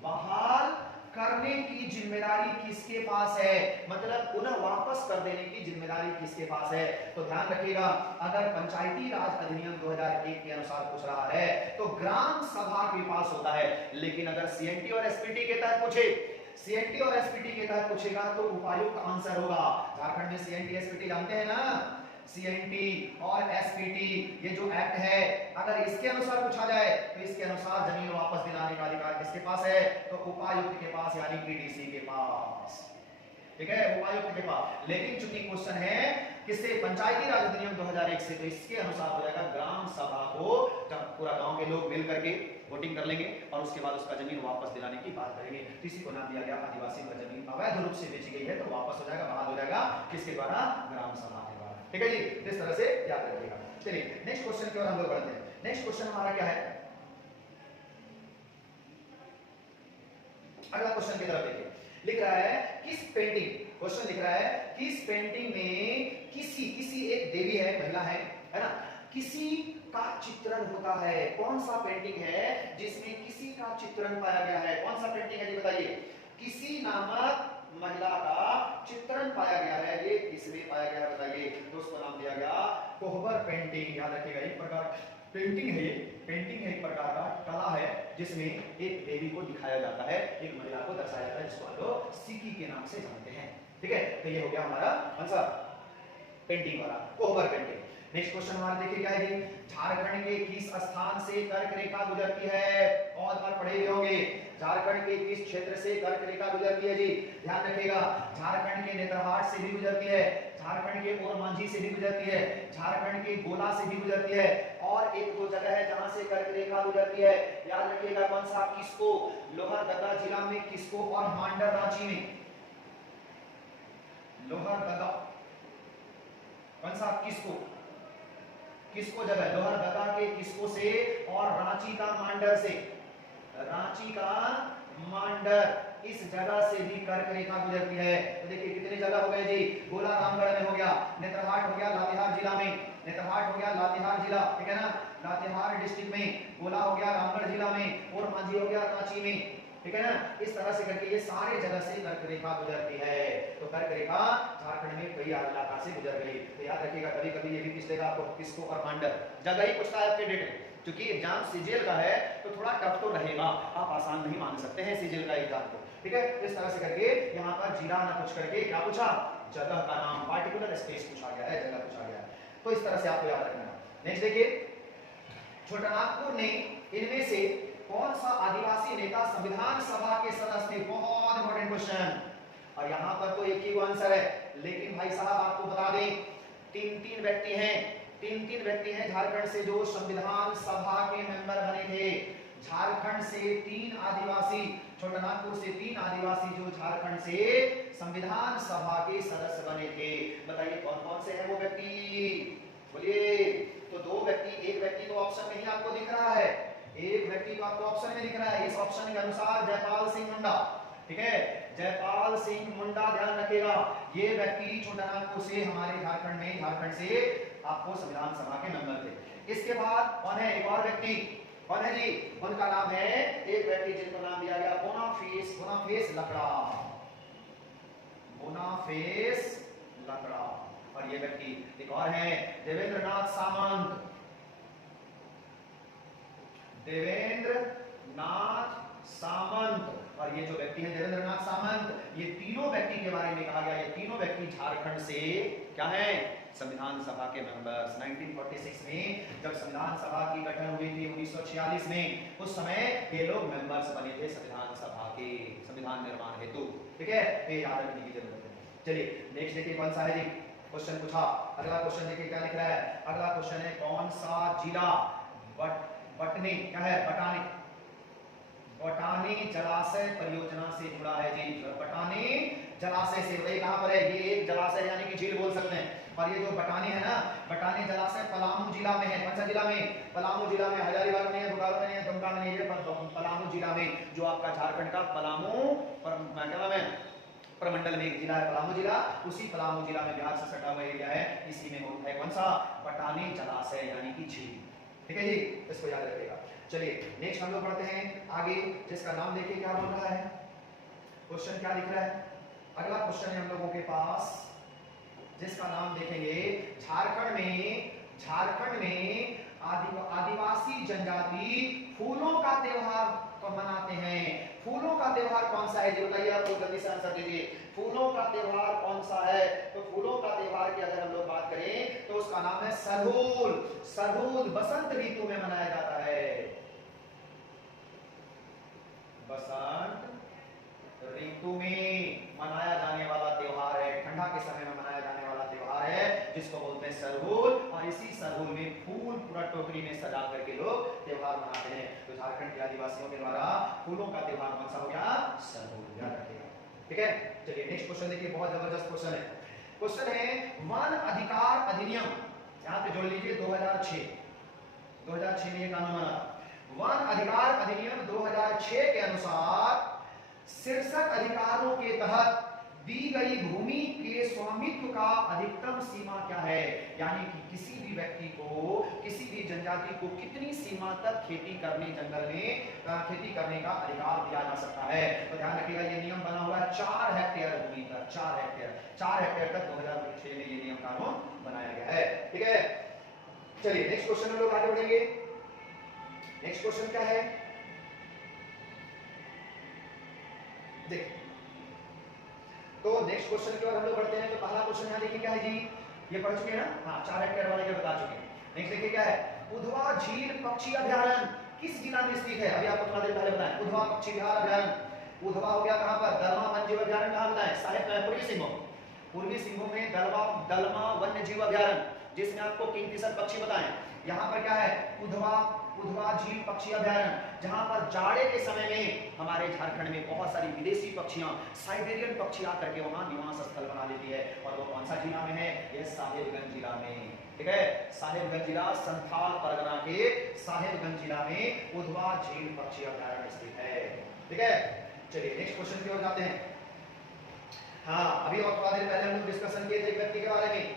बहाल करने की जिम्मेदारी किसके पास है, मतलब पुनः वापस कर देने की जिम्मेदारी किसके पास है। तो ध्यान रखिएगा, अगर पंचायती राज अधिनियम 2001 के अनुसार पूछ रहा है तो ग्राम सभा के पास होता है, लेकिन अगर सीएनटी और एसपीटी के तहत पूछे, सीएनटी और एसपीटी के तहत पूछेगा तो उपायुक्त आंसर होगा। झारखंड में सीएनटी एसपीटी जानते हैं ना, सीएनटी और एसपीटी ये जो एक्ट है, अगर इसके अनुसार पूछा जाए तो इसके अनुसार जमीन वापस दिलाने का अधिकार किसके पास है, तो उपायुक्त के पास यानी कि डीसी के पास, ठीक है, उपायुक्त के पास। लेकिन चूंकि क्वेश्चन है किससे, पंचायती राज अधिनियम 2001 से, तो इसके अनुसार हो जाएगा ग्राम सभा को, जब पूरा गांव के लोग मिल करके वोटिंग कर लेंगे और उसके बाद उसका जमीन वापस दिलाने की बात करेंगे। तो इसी को नाम दिया गया आदिवासी का जमीन अवैध रूप से बेची गई है तो वापस हो जाएगा, बहाल हो जाएगा किसके द्वारा, ग्राम सभा के द्वारा, ठीक है जी। इस तरह से याद रखिएगा। चलिए नेक्स्ट क्वेश्चन की ओर हम लोग बढ़ते हैं। नेक्स्ट क्वेश्चन हमारा क्या है, अगला क्वेश्चन की तरफ देखिए, लिख रहा है किस पेंटिंग, क्वेश्चन लिख रहा है किस पेंटिंग में किसी एक देवी है, महिला है ना, किसी का चित्रण होता है। कौन सा पेंटिंग है जिसमें किसी का चित्रण पाया गया है, कौन सा पेंटिंग है जी बताइए, किसी नामक महिला का चित्रण पाया गया है, ये किसमें पाया गया बताइए। तो उसको नाम दिया गया कोहबर पेंटिंग। याद रखिएगा, एक प्रकार पेंटिंग है, ये पेंटिंग है एक प्रकार का कला है जिसमें एक देवी को दिखाया जाता है, एक महिला को दर्शाया जाता है, जिसको हम लोग सिक्की के नाम से जानते हैं, ठीक है। तो ये हो गया हमारा आंसर, पेंटिंग वाला कोहबर पेंटिंग। नेक्स्ट क्वेश्चन हमारा देखिए क्या है, झारखंड के किस स्थान से कर्क रेखा गुजरती है, बहुत बार पढ़े हुए होंगे, झारखंड के किस क्षेत्र से कर्क रेखा गुजरती है जी, ध्यान रखिएगा, झारखंड के नेतरहाट से भी गुजरती है, झारखंड के ओरमांझी से भी गुजरती है, झारखंड के गोला से भी गुजरती है, और एक दो जगह है जहां से कर्क रेखा गुजरती है, याद रखिएगा कौन सा, किसको, लोहरदगा जिला में किसको, और मांडर रांची में, लोहरदगा कौन सा, किसको, किसको जगह, लोहरदगा के किसको से और रांची का मांडर से, रांची का मांडर, इस जगह से भी कर्क रेखा गुजरती है। तो देखिए कितने जगह हो गए जी, गोला रामगढ़ में हो गया, नेतरहाट हो गया लातेहार जिला में, नेतरहाट हो गया लातेहार जिला, ठीक है ना, लातेहार डिस्ट्रिक्ट में, गोला हो गया रामगढ़ जिला में, और मांझी हो गया रांची में, ठीक है ना। इस तरह से करके ये सारे जगह से कर्क रेखा गुजरती है। तो कर्क रेखा झारखंड में कई इलाका से गुजर गई। तो याद रखिएगा, कभी कभी ये भी पूछ देगा आपको किसको और मांडर, जगह ही पूछता है आपके डेट में, क्योंकि एग्जाम सीजीएल का है तो थोड़ा टफ तो रहेगा, आप आसान नहीं मान सकते हैं सीजीएल का एग्जाम को, ठीक है। इस तरह से करके यहाँ पर जिला ना पूछ करके क्या पूछा, जगह का नाम, पार्टिकुलर स्पेस पूछा गया है, जगह पूछा गया है। तो इस तरह से आपको याद रखना है। नेक्स्ट देखिए, छोटानागपुर ने इनमें से कौन सा आदिवासी नेता संविधान सभा के सदस्य थे, बहुत इंपॉर्टेंट क्वेश्चन, और यहाँ पर तो एक ही आंसर है, लेकिन भाई साहब आपको बता दें तीन व्यक्ति हैं, तीन व्यक्ति हैं झारखंड से जो संविधान सभा के मेंबर बने थे। झारखंड से 3 आदिवासी, छोटानागपुर से 3 आदिवासी जो झारखंड से संविधान सभा के सदस्य बने थे। बताइए कौन कौन से हैं वो व्यक्ति, बोलिए। तो 2 व्यक्ति, एक व्यक्ति तो ऑप्शन में ही आपको दिख रहा है, एक व्यक्ति तो आपको ऑप्शन में दिख रहा है, इस ऑप्शन के अनुसार जयपाल सिंह मुंडा, ठीक है, जयपाल सिंह मुंडा, ध्यान रखिएगा, ये व्यक्ति छोटानागपुर से हमारे झारखंड से आपको संविधान सभा के मेंबर थे। इसके बाद कौन है, एक और व्यक्ति, कौन है जी, उनका नाम है, एक व्यक्ति जिनको नाम दिया गया बोनाफेस लकड़ा, बोनाफेस लकड़ा, और ये व्यक्ति एक और है देवेंद्रनाथ सामंत, देवेंद्रनाथ सामंत, और ये जो व्यक्ति है देवेंद्रनाथ सामंत, ये तीनों व्यक्ति के बारे में कहा गया, ये तीनों व्यक्ति झारखंड से क्या है, संविधान सभा के मेंबर्स। 1946 में जब संविधान सभा की गठन हुई थी 1946 में, उस समय ये लोग मेंबर्स बने थे संविधान सभा के, संविधान निर्माण हेतु, ठीक है, ये याद रखने की जरूरत है। चलिए नेक्स्ट देखिए कौन सा है जी, क्वेश्चन पूछा, अगला क्वेश्चन देखिए क्या लिख रहा है, अगला क्वेश्चन है कौन सा जिला बटनी क्या है, बटानी जलाशय परियोजना से जुड़ा है जी, बटानी जलाशय से, बताइए कहां पर है, ये एक जलाशय यानी कि झील बोल सकते हैं, और ये जो बटानी है ना, बटानी जलाशय पलामू जिला में है, कौन सा जिला में, पलामू जिला में, हजारीबाग में है, बोकारो में है, दुमका में नहीं है, पलामू जिला में, जो आपका झारखंड का पलामू क्या नाम है, प्रमंडल में एक जिला है पलामू जिला, उसी पलामू जिला में बिहार से सटा हुआ एरिया है, इसी में होता है कौन सा, बटानी जलाशय यानी कि झील, ठीक है जी, इसको याद रखिएगा। चलिए नेक्स्ट हम लोग पढ़ते हैं आगे, जिसका नाम देखिए क्या बोल रहा है, क्वेश्चन क्या लिख रहा है? अगला क्वेश्चन है हम लोगों के पास, जिसका नाम देखेंगे, झारखंड में आदिवासी जनजाति फूलों का त्योहार मनाते हैं। फूलों का त्योहार कौन सा है जी बताइए? आप लोग जल्दी से आंसर दीजिए। फूलों का त्योहार कौन सा है? तो फूलों का त्योहार की अगर हम लोग बात करें तो उसका नाम है सरहुल। सरहुल बसंत ऋतु में मनाया जाता है। बसंत ऋतु में मनाया जाने वाला त्योहार है, ठंडा के समय में मनाया जाने वाला त्योहार है, जिसको बोलते हैं सरहुल। और इसी सरहुल में फूल पूरा टोकरी में सजा करके लोग त्योहार मनाते हैं। तो झारखंड के आदिवासियों के द्वारा फूलों का त्योहार कौन सा हो गया? सरहुल। याद रखिएगा, ठीक है। चलिए नेक्स्ट क्वेश्चन देखिए, बहुत जबरदस्त क्वेश्चन है। क्वेश्चन है वन अधिकार अधिनियम, यहां पे जोड़ लीजिए 2006 में ये कानून बना। वन अधिकार अधिनियम 2006 के अनुसार शीर्षक अधिकारों के तहत दी गई भूमि के स्वामित्व का अधिकतम सीमा क्या है? यानी कि किसी भी व्यक्ति को, किसी भी जनजाति को कितनी सीमा तक खेती करने, जंगल में खेती करने का अधिकार दिया जा सकता है? तो ध्यान रखिएगा, ये नियम बना हुआ है 4 हेक्टेयर भूमि तक। 4 हेक्टेयर तक 2006 में ये नियम कानून बनाया गया है, ठीक है। चलिए नेक्स्ट क्वेश्चन में लोग आगे बढ़ेंगे। नेक्स्ट क्वेश्चन क्या है? देखिए, तो नेक्स्ट क्वेश्चन की ओर हम लोग बढ़ते हैं। तो पहला क्वेश्चन यहाँ देखिए क्या है जी, ये पढ़ चुके हैं ना? हाँ, 4 हेक्टेयर वाले के बता चुके हैं। नेक्स्ट देखिए क्या है? उधवा झील पक्षी अभयारण्य किस जिला में स्थित है? अभी आपको थोड़ा देर पहले बताया, उधवा पक्षी अभयारण्य। उधवा हो गया कहां पर? दलमा वन्य जीव अभयारण्य। कहां बताएं? साहेब पूर्वी सिंहभूम। पूर्वी सिंहभूम में दलमा वन्य जीव अभयारण्य, जिसमें आपको किंगफिशर पक्षी बताएं। यहाँ पर क्या है? उधवा झील पक्षी अभयारण्य, जहां पर जाड़े के समय में हमारे झारखंड में बहुत सारी विदेशी पक्षियां, साइबेरियन पक्षी आकर के वहां निवास स्थल बना लेती है। और वो कौन सा जिला में है? ये साहेबगंज जिला में, ठीक है। साहेबगंज जिला संथाल परगना के साहेबगंज जिला में उधवा झील पक्षी अभयारण्य स्थित है, ठीक है। चलिए नेक्स्ट क्वेश्चन की ओर जाते हैं। हाँ, अभी और थोड़ा देर पहले हम लोग डिस्कशन किए थे व्यक्ति के बारे में,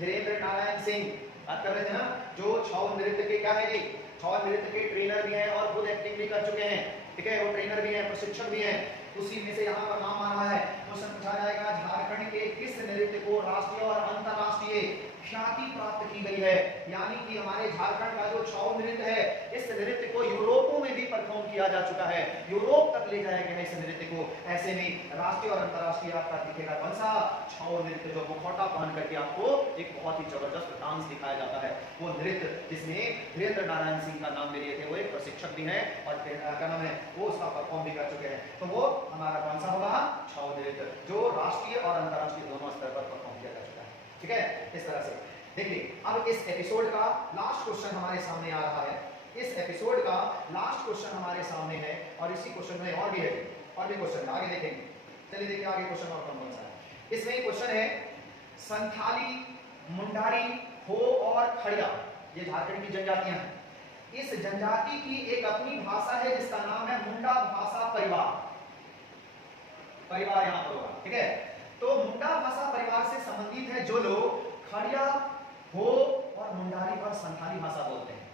धीरेन्द्र नारायण सिंह बात कर रहे थे ना, जो छौ नृत्य के क्या है जी, छौ नृत्य के ट्रेनर भी हैं और खुद एक्टिंग भी कर चुके हैं, ठीक है। वो ट्रेनर भी हैं, प्रशिक्षक भी हैं। उसी में से यहाँ पर नाम आ रहा है। क्वेश्चन पूछा जाएगा, झारखंड के किस नृत्य को राष्ट्रीय और अंतरराष्ट्रीय ख्याति प्राप्त की गई है? यानी कि हमारे झारखंड का जो छौ नृत्य है, इस नृत्य को यूरोपों में भी परफॉर्म किया जा चुका है, यूरोप तक ले जाया गया है इस नृत्य को। ऐसे में राष्ट्रीय और अंतरराष्ट्रीय आपका दिखेगा कौन सा? छौ नृत्य, जो मुखौटा पहन करके आपको एक बहुत ही जबरदस्त डांस दिखाया जाता है, वो नृत्य, जिसमें धीरेन्द्र नारायण सिंह का नाम ले लिए थे। वो एक प्रशिक्षक भी हैं और क्या नाम है, वो उसका परफॉर्म भी कर चुके हैं। तो वो हमारा कौन सा होगा? छौ नृत्य, जो राष्ट्रीय और अंतरराष्ट्रीय दोनों स्तर पर परफॉर्म किया जा चुका है, ठीक है। इस तरह से देखिए, अब इस एपिसोड का लास्ट क्वेश्चन हमारे सामने आ रहा है। इस एपिसोड का लास्ट क्वेश्चन हमारे सामने है, और इसी क्वेश्चन में और भी है, और भी क्वेश्चन आगे देखेंगे। चलिए देखिए आगे क्वेश्चन और कौन सा है। इसमें क्वेश्चन है, संथाली, मुंडारी, हो और खड़िया, ये झारखंड की जनजातियां हैं। इस जनजाति की एक अपनी भाषा है जिसका नाम है मुंडा भाषा परिवार। परिवार यहाँ पर होगा, ठीक है। तो मुंडा भाषा परिवार से संबंधित है जो लोग खड़िया, हो और मुंडारी और संथाली भाषा बोलते हैं।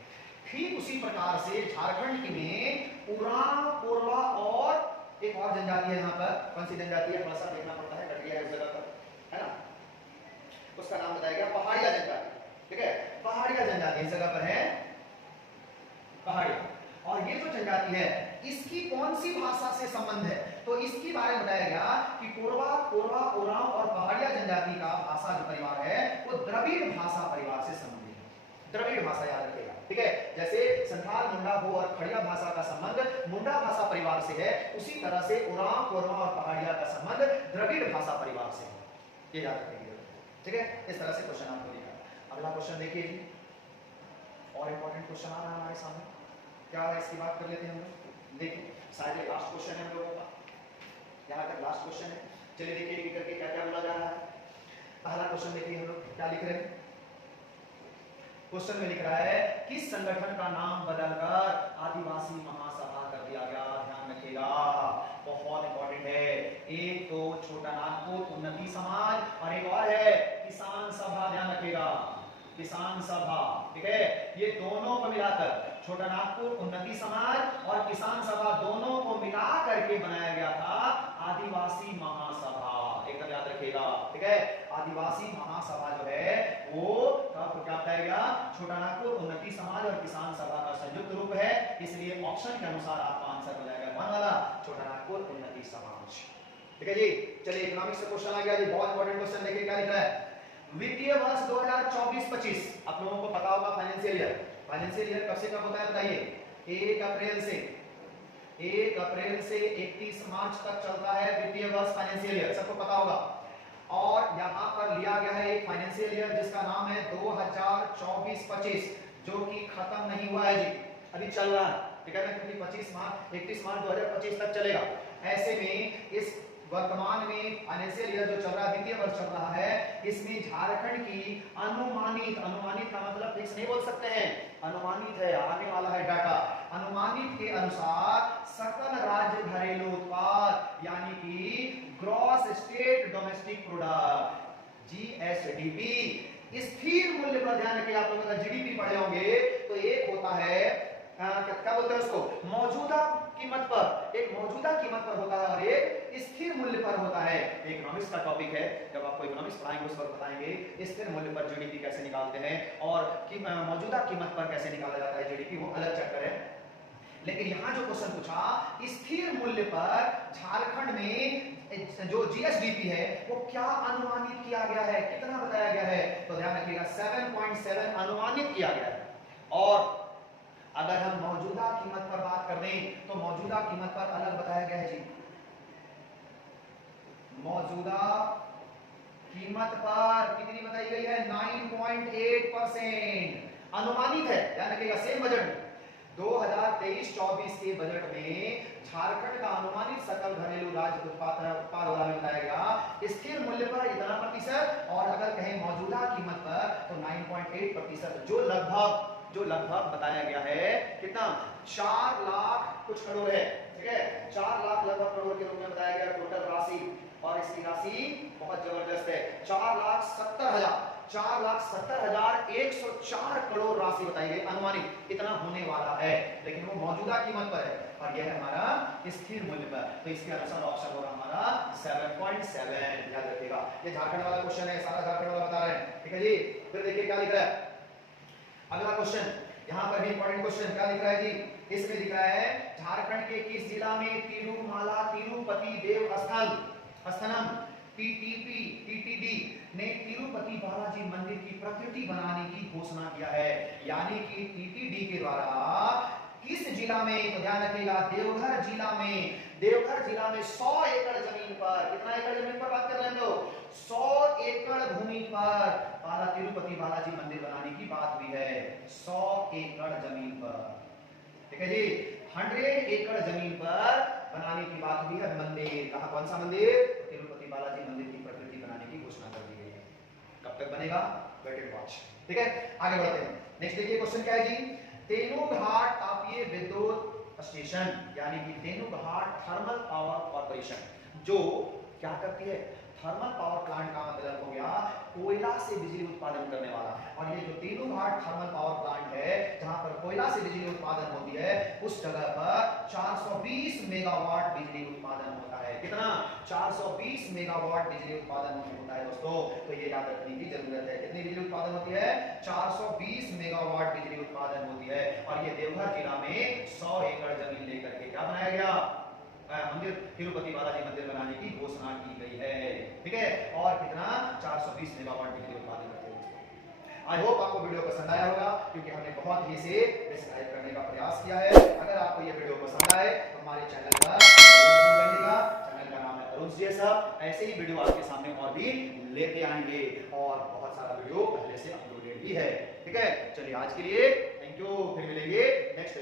ठीक उसी प्रकार से झारखंड में उरांव, कोरवा और एक और जनजाति है। यहाँ पर कौन सी जनजाति है? थोड़ा सा देखना पड़ता है, कट गया है उस जगह पर, है ना। उसका नाम बताया गया पहाड़िया जनजाति, ठीक है। पहाड़िया जनजाति इस जगह पर है, पहाड़िया। और ये जो जनजाति है, इसकी कौन सी भाषा से संबंध है? तो इसके बारे में बताया गया कि कोरवा, ओरांव और पहाड़िया जनजाति का भाषा जो परिवार है, वो द्रविड़ भाषा परिवार से संबंधित है। द्रविड़ भाषा याद रखिएगा, ठीक है। जैसे संथाल, मुंडा, हो और खड़िया भाषा का संबंध मुंडा भाषा परिवार से है, उसी तरह से उरांव, कोरवा और पहाड़िया का संबंध द्रविड़ भाषा परिवार से है, ये याद रखिएगा, ठीक है। इस तरह से क्वेश्चन आपको दिखा। अगला क्वेश्चन देखिए जी, और इंपॉर्टेंट क्वेश्चन आ रहा है हमारे सामने, क्या है इसकी बात कर लेते हैं हम लोग। देखिए, शायद ये लास्ट क्वेश्चन है हम लोगों का, यहाँ तक लास्ट क्वेश्चन है। चलिए देखिए एक करके क्या क्या बोला जा रहा है। पहला क्वेश्चन देखिए हम लोग क्या लिख रहे हैं। क्वेश्चन में लिख रहा है, किस संगठन का नाम बदलकर आदिवासी महासभा कर दिया गया? ध्यान रखिएगा, बहुत इंपॉर्टेंट है। एक तो छोटा नागपुर उन्नति समाज और एक और है किसान सभा, ध्यान रखिएगा, किसान सभा, ठीक है। ये दोनों को मिलाकर, छोटा नागपुर उन्नति समाज और किसान सभा दोनों को मिला करके बनाया गया था आदिवासी महासभा, एकदम याद रखिएगा, ठीक है। आदिवासी महासभा जो है वो क्या बताएगा, छोटा नागपुर उन्नति समाज और किसान सभा का संयुक्त रूप है, इसलिए ऑप्शन के अनुसार आपका आंसर हो जाएगा वन वाला, छोटा नागपुर उन्नति समाज, ठीक है जी। चलिए इकोनॉमिक्स से क्वेश्चन आ गया जी, बहुत इंपॉर्टेंट क्वेश्चन, देखिए क्या लिख रहा है। वित्तीय वर्ष 2024-25 आप लोगों को पता होगा फाइनेंशियल ईयर, फाइनेंशियल ईयर कब से कब होता है बताइए, 1 अप्रैल से 31 मार्च तक चलता है वित्तीय वर्ष फाइनेंशियल ईयर, सबको पता होगा। और यहाँ पर लिया गया है एक फाइनेंशियल ईयर जिसका नाम है 2024-25 जो कि खत्म नहीं हुआ है जी, अभी चल रहा है, ठीक है ना, क्योंकि 31 मार्च 2025 तक चलेगा। ऐसे में इस वर्तमान में फाइनेंशियल ईयर जो चल रहा है, वित्तीय वर्ष चल रहा है, इसमें झारखंड की अनुमानित का मतलब फिक्स नहीं बोल सकते हैं, अनुमानित है, आने वाला है डाटा, अनुमानित के अनुसार सकल राज्य घरेलू उत्पाद यानी कि gross state domestic product GSDP, स्थिर मूल्य पर ध्यान रखिए, आप लोग अगर जीडीपी पढ़े होंगे तो एक होता है क्या बोलते हैं उसको, मौजूदा कीमत पर, एक मौजूदा कीमत पर होता है और एक स्थिर मूल्य पर होता है। इकोनॉमिक्स का टॉपिक है, जब आपको इकोनॉमिक्स पढ़ाएंगे उस वक्त बताएंगे स्थिर मूल्य पर जीडीपी कैसे निकालते हैं और मौजूदा कीमत पर कैसे निकाला जाता है जीडीपी, वो अलग चैप्टर है। लेकिन यहाँ जो क्वेश्चन पूछा, स्थिर मूल्य पर झारखंड में जो जीएसडीपी है वो क्या अनुमानित किया गया है, कितना बताया गया है, तो ध्यान रखिएगा 7.7 अनुमानित किया गया है। और अगर हम मौजूदा कीमत पर बात कर दें तो मौजूदा कीमत पर अलग बताया गया है जी, मौजूदा कीमत पर कितनी बताई गई है, 9.8% अनुमानित है, ध्यान रखिएगा। सेम बजट में 2023-24 के बजट में झारखंड का अनुमानित सकल घरेलू राज्य उत्पाद बताया गया स्थिर मूल्य पर इतना प्रतिशत, और अगर कहें मौजूदा कीमत पर तो 9.8%, जो लगभग बताया गया है कितना, 4 लाख कुछ करोड़ है, ठीक है, 4 लाख लगभग करोड़ के रूप में बताया गया टोटल राशि, और इसकी राशि बहुत जबरदस्त है, 4,70,104 करोड़ राशि बताई गई अनुमानित, इतना होने वाला है, लेकिन वो मौजूदा कीमत पर है और यह है हमारा स्थिर मूल्य पर, तो इसके अनुसार ऑप्शन होगा हमारा 7.7, याद रखिएगा। ये झारखंड वाला क्वेश्चन है, सारा झारखंड वाला बता रहे हैं, ठीक है जी। फिर देखिए क्या लिख रहा है अगला क्वेश्चन, यहाँ पर भी इंपॉर्टेंट क्वेश्चन, क्या लिख रहा है जी, इसमें लिख रहा है झारखंड के किस जिला में तिरुपति देव स्थलम टीटीडी ने तिरुपति बालाजी मंदिर की प्रकृति बनाने की घोषणा किया है, यानी कि टीटीडी के द्वारा किस जिला में, तो ध्यान रखिएगा देवघर जिला में 100 एकड़ जमीन पर, कितना एकड़ जमीन पर बात कर रहे हैं तो 100 एकड़ भूमि पर तिरुपति बालाजी मंदिर बनाने की बात भी है, 100 एकड़ जमीन पर, ठीक है जी, 100 एकड़ जमीन पर बनाने की बात भी है मंदिर, कहा कौन सा मंदिर, तिरुपति बालाजी मंदिर की प्रकृति बनाने की घोषणा कर दी गई है, कब तक बनेगा, वेट एंड वॉच, ठीक है। आगे बढ़ते हैं, नेक्स्ट देखिए क्वेश्चन क्या है जी, तेनुघाट तापीय विद्युत स्टेशन यानी कि तेनुघाट थर्मल पावर कॉर्पोरेशन जो क्या करती है, थर्मल पावर प्लांट का मतलब हो गया कोयला से बिजली उत्पादन करने वाला, और ये जो तेनुघाट थर्मल पावर प्लांट है जहां पर कोयला से बिजली उत्पादन होती है उस जगह पर 420 मेगावाट बिजली उत्पादन होता है, कितना, 420 मेगावाट बिजली उत्पादन होता है दोस्तों, तो ये याद रखने की जरूरत है, कितनी बिजली उत्पादन होती है, 420 मेगावाट बिजली उत्पादन होती है, और ये देवघर जिला में 100 एकड़ जमीन लेकर के क्या बनाया गया, मंदिर, तिरुपति बालाजी मंदिर बनाने की घोषणा की गई है, ठीक है, और कितना, 420 मेगावाट बिजली उत्पादन करते हैं। आई होप आपको वीडियो पसंद आया होगा, क्योंकि हमने बहुत ही इसे डिस्क्राइब करने का प्रयास किया है। अगर आपको ये वीडियो पसंद आए तो हमारे चैनल पर जरूर जाइएगा, चैनल का नाम है अरुण जी साहब, ऐसे ही वीडियो आपके सामने और भी लेते आएंगे, और बहुत सारा वीडियो पहले से अपलोडेड भी है, ठीक है। चलिए आज के लिए थैंक यू, फिर मिलेंगे नेक्स्ट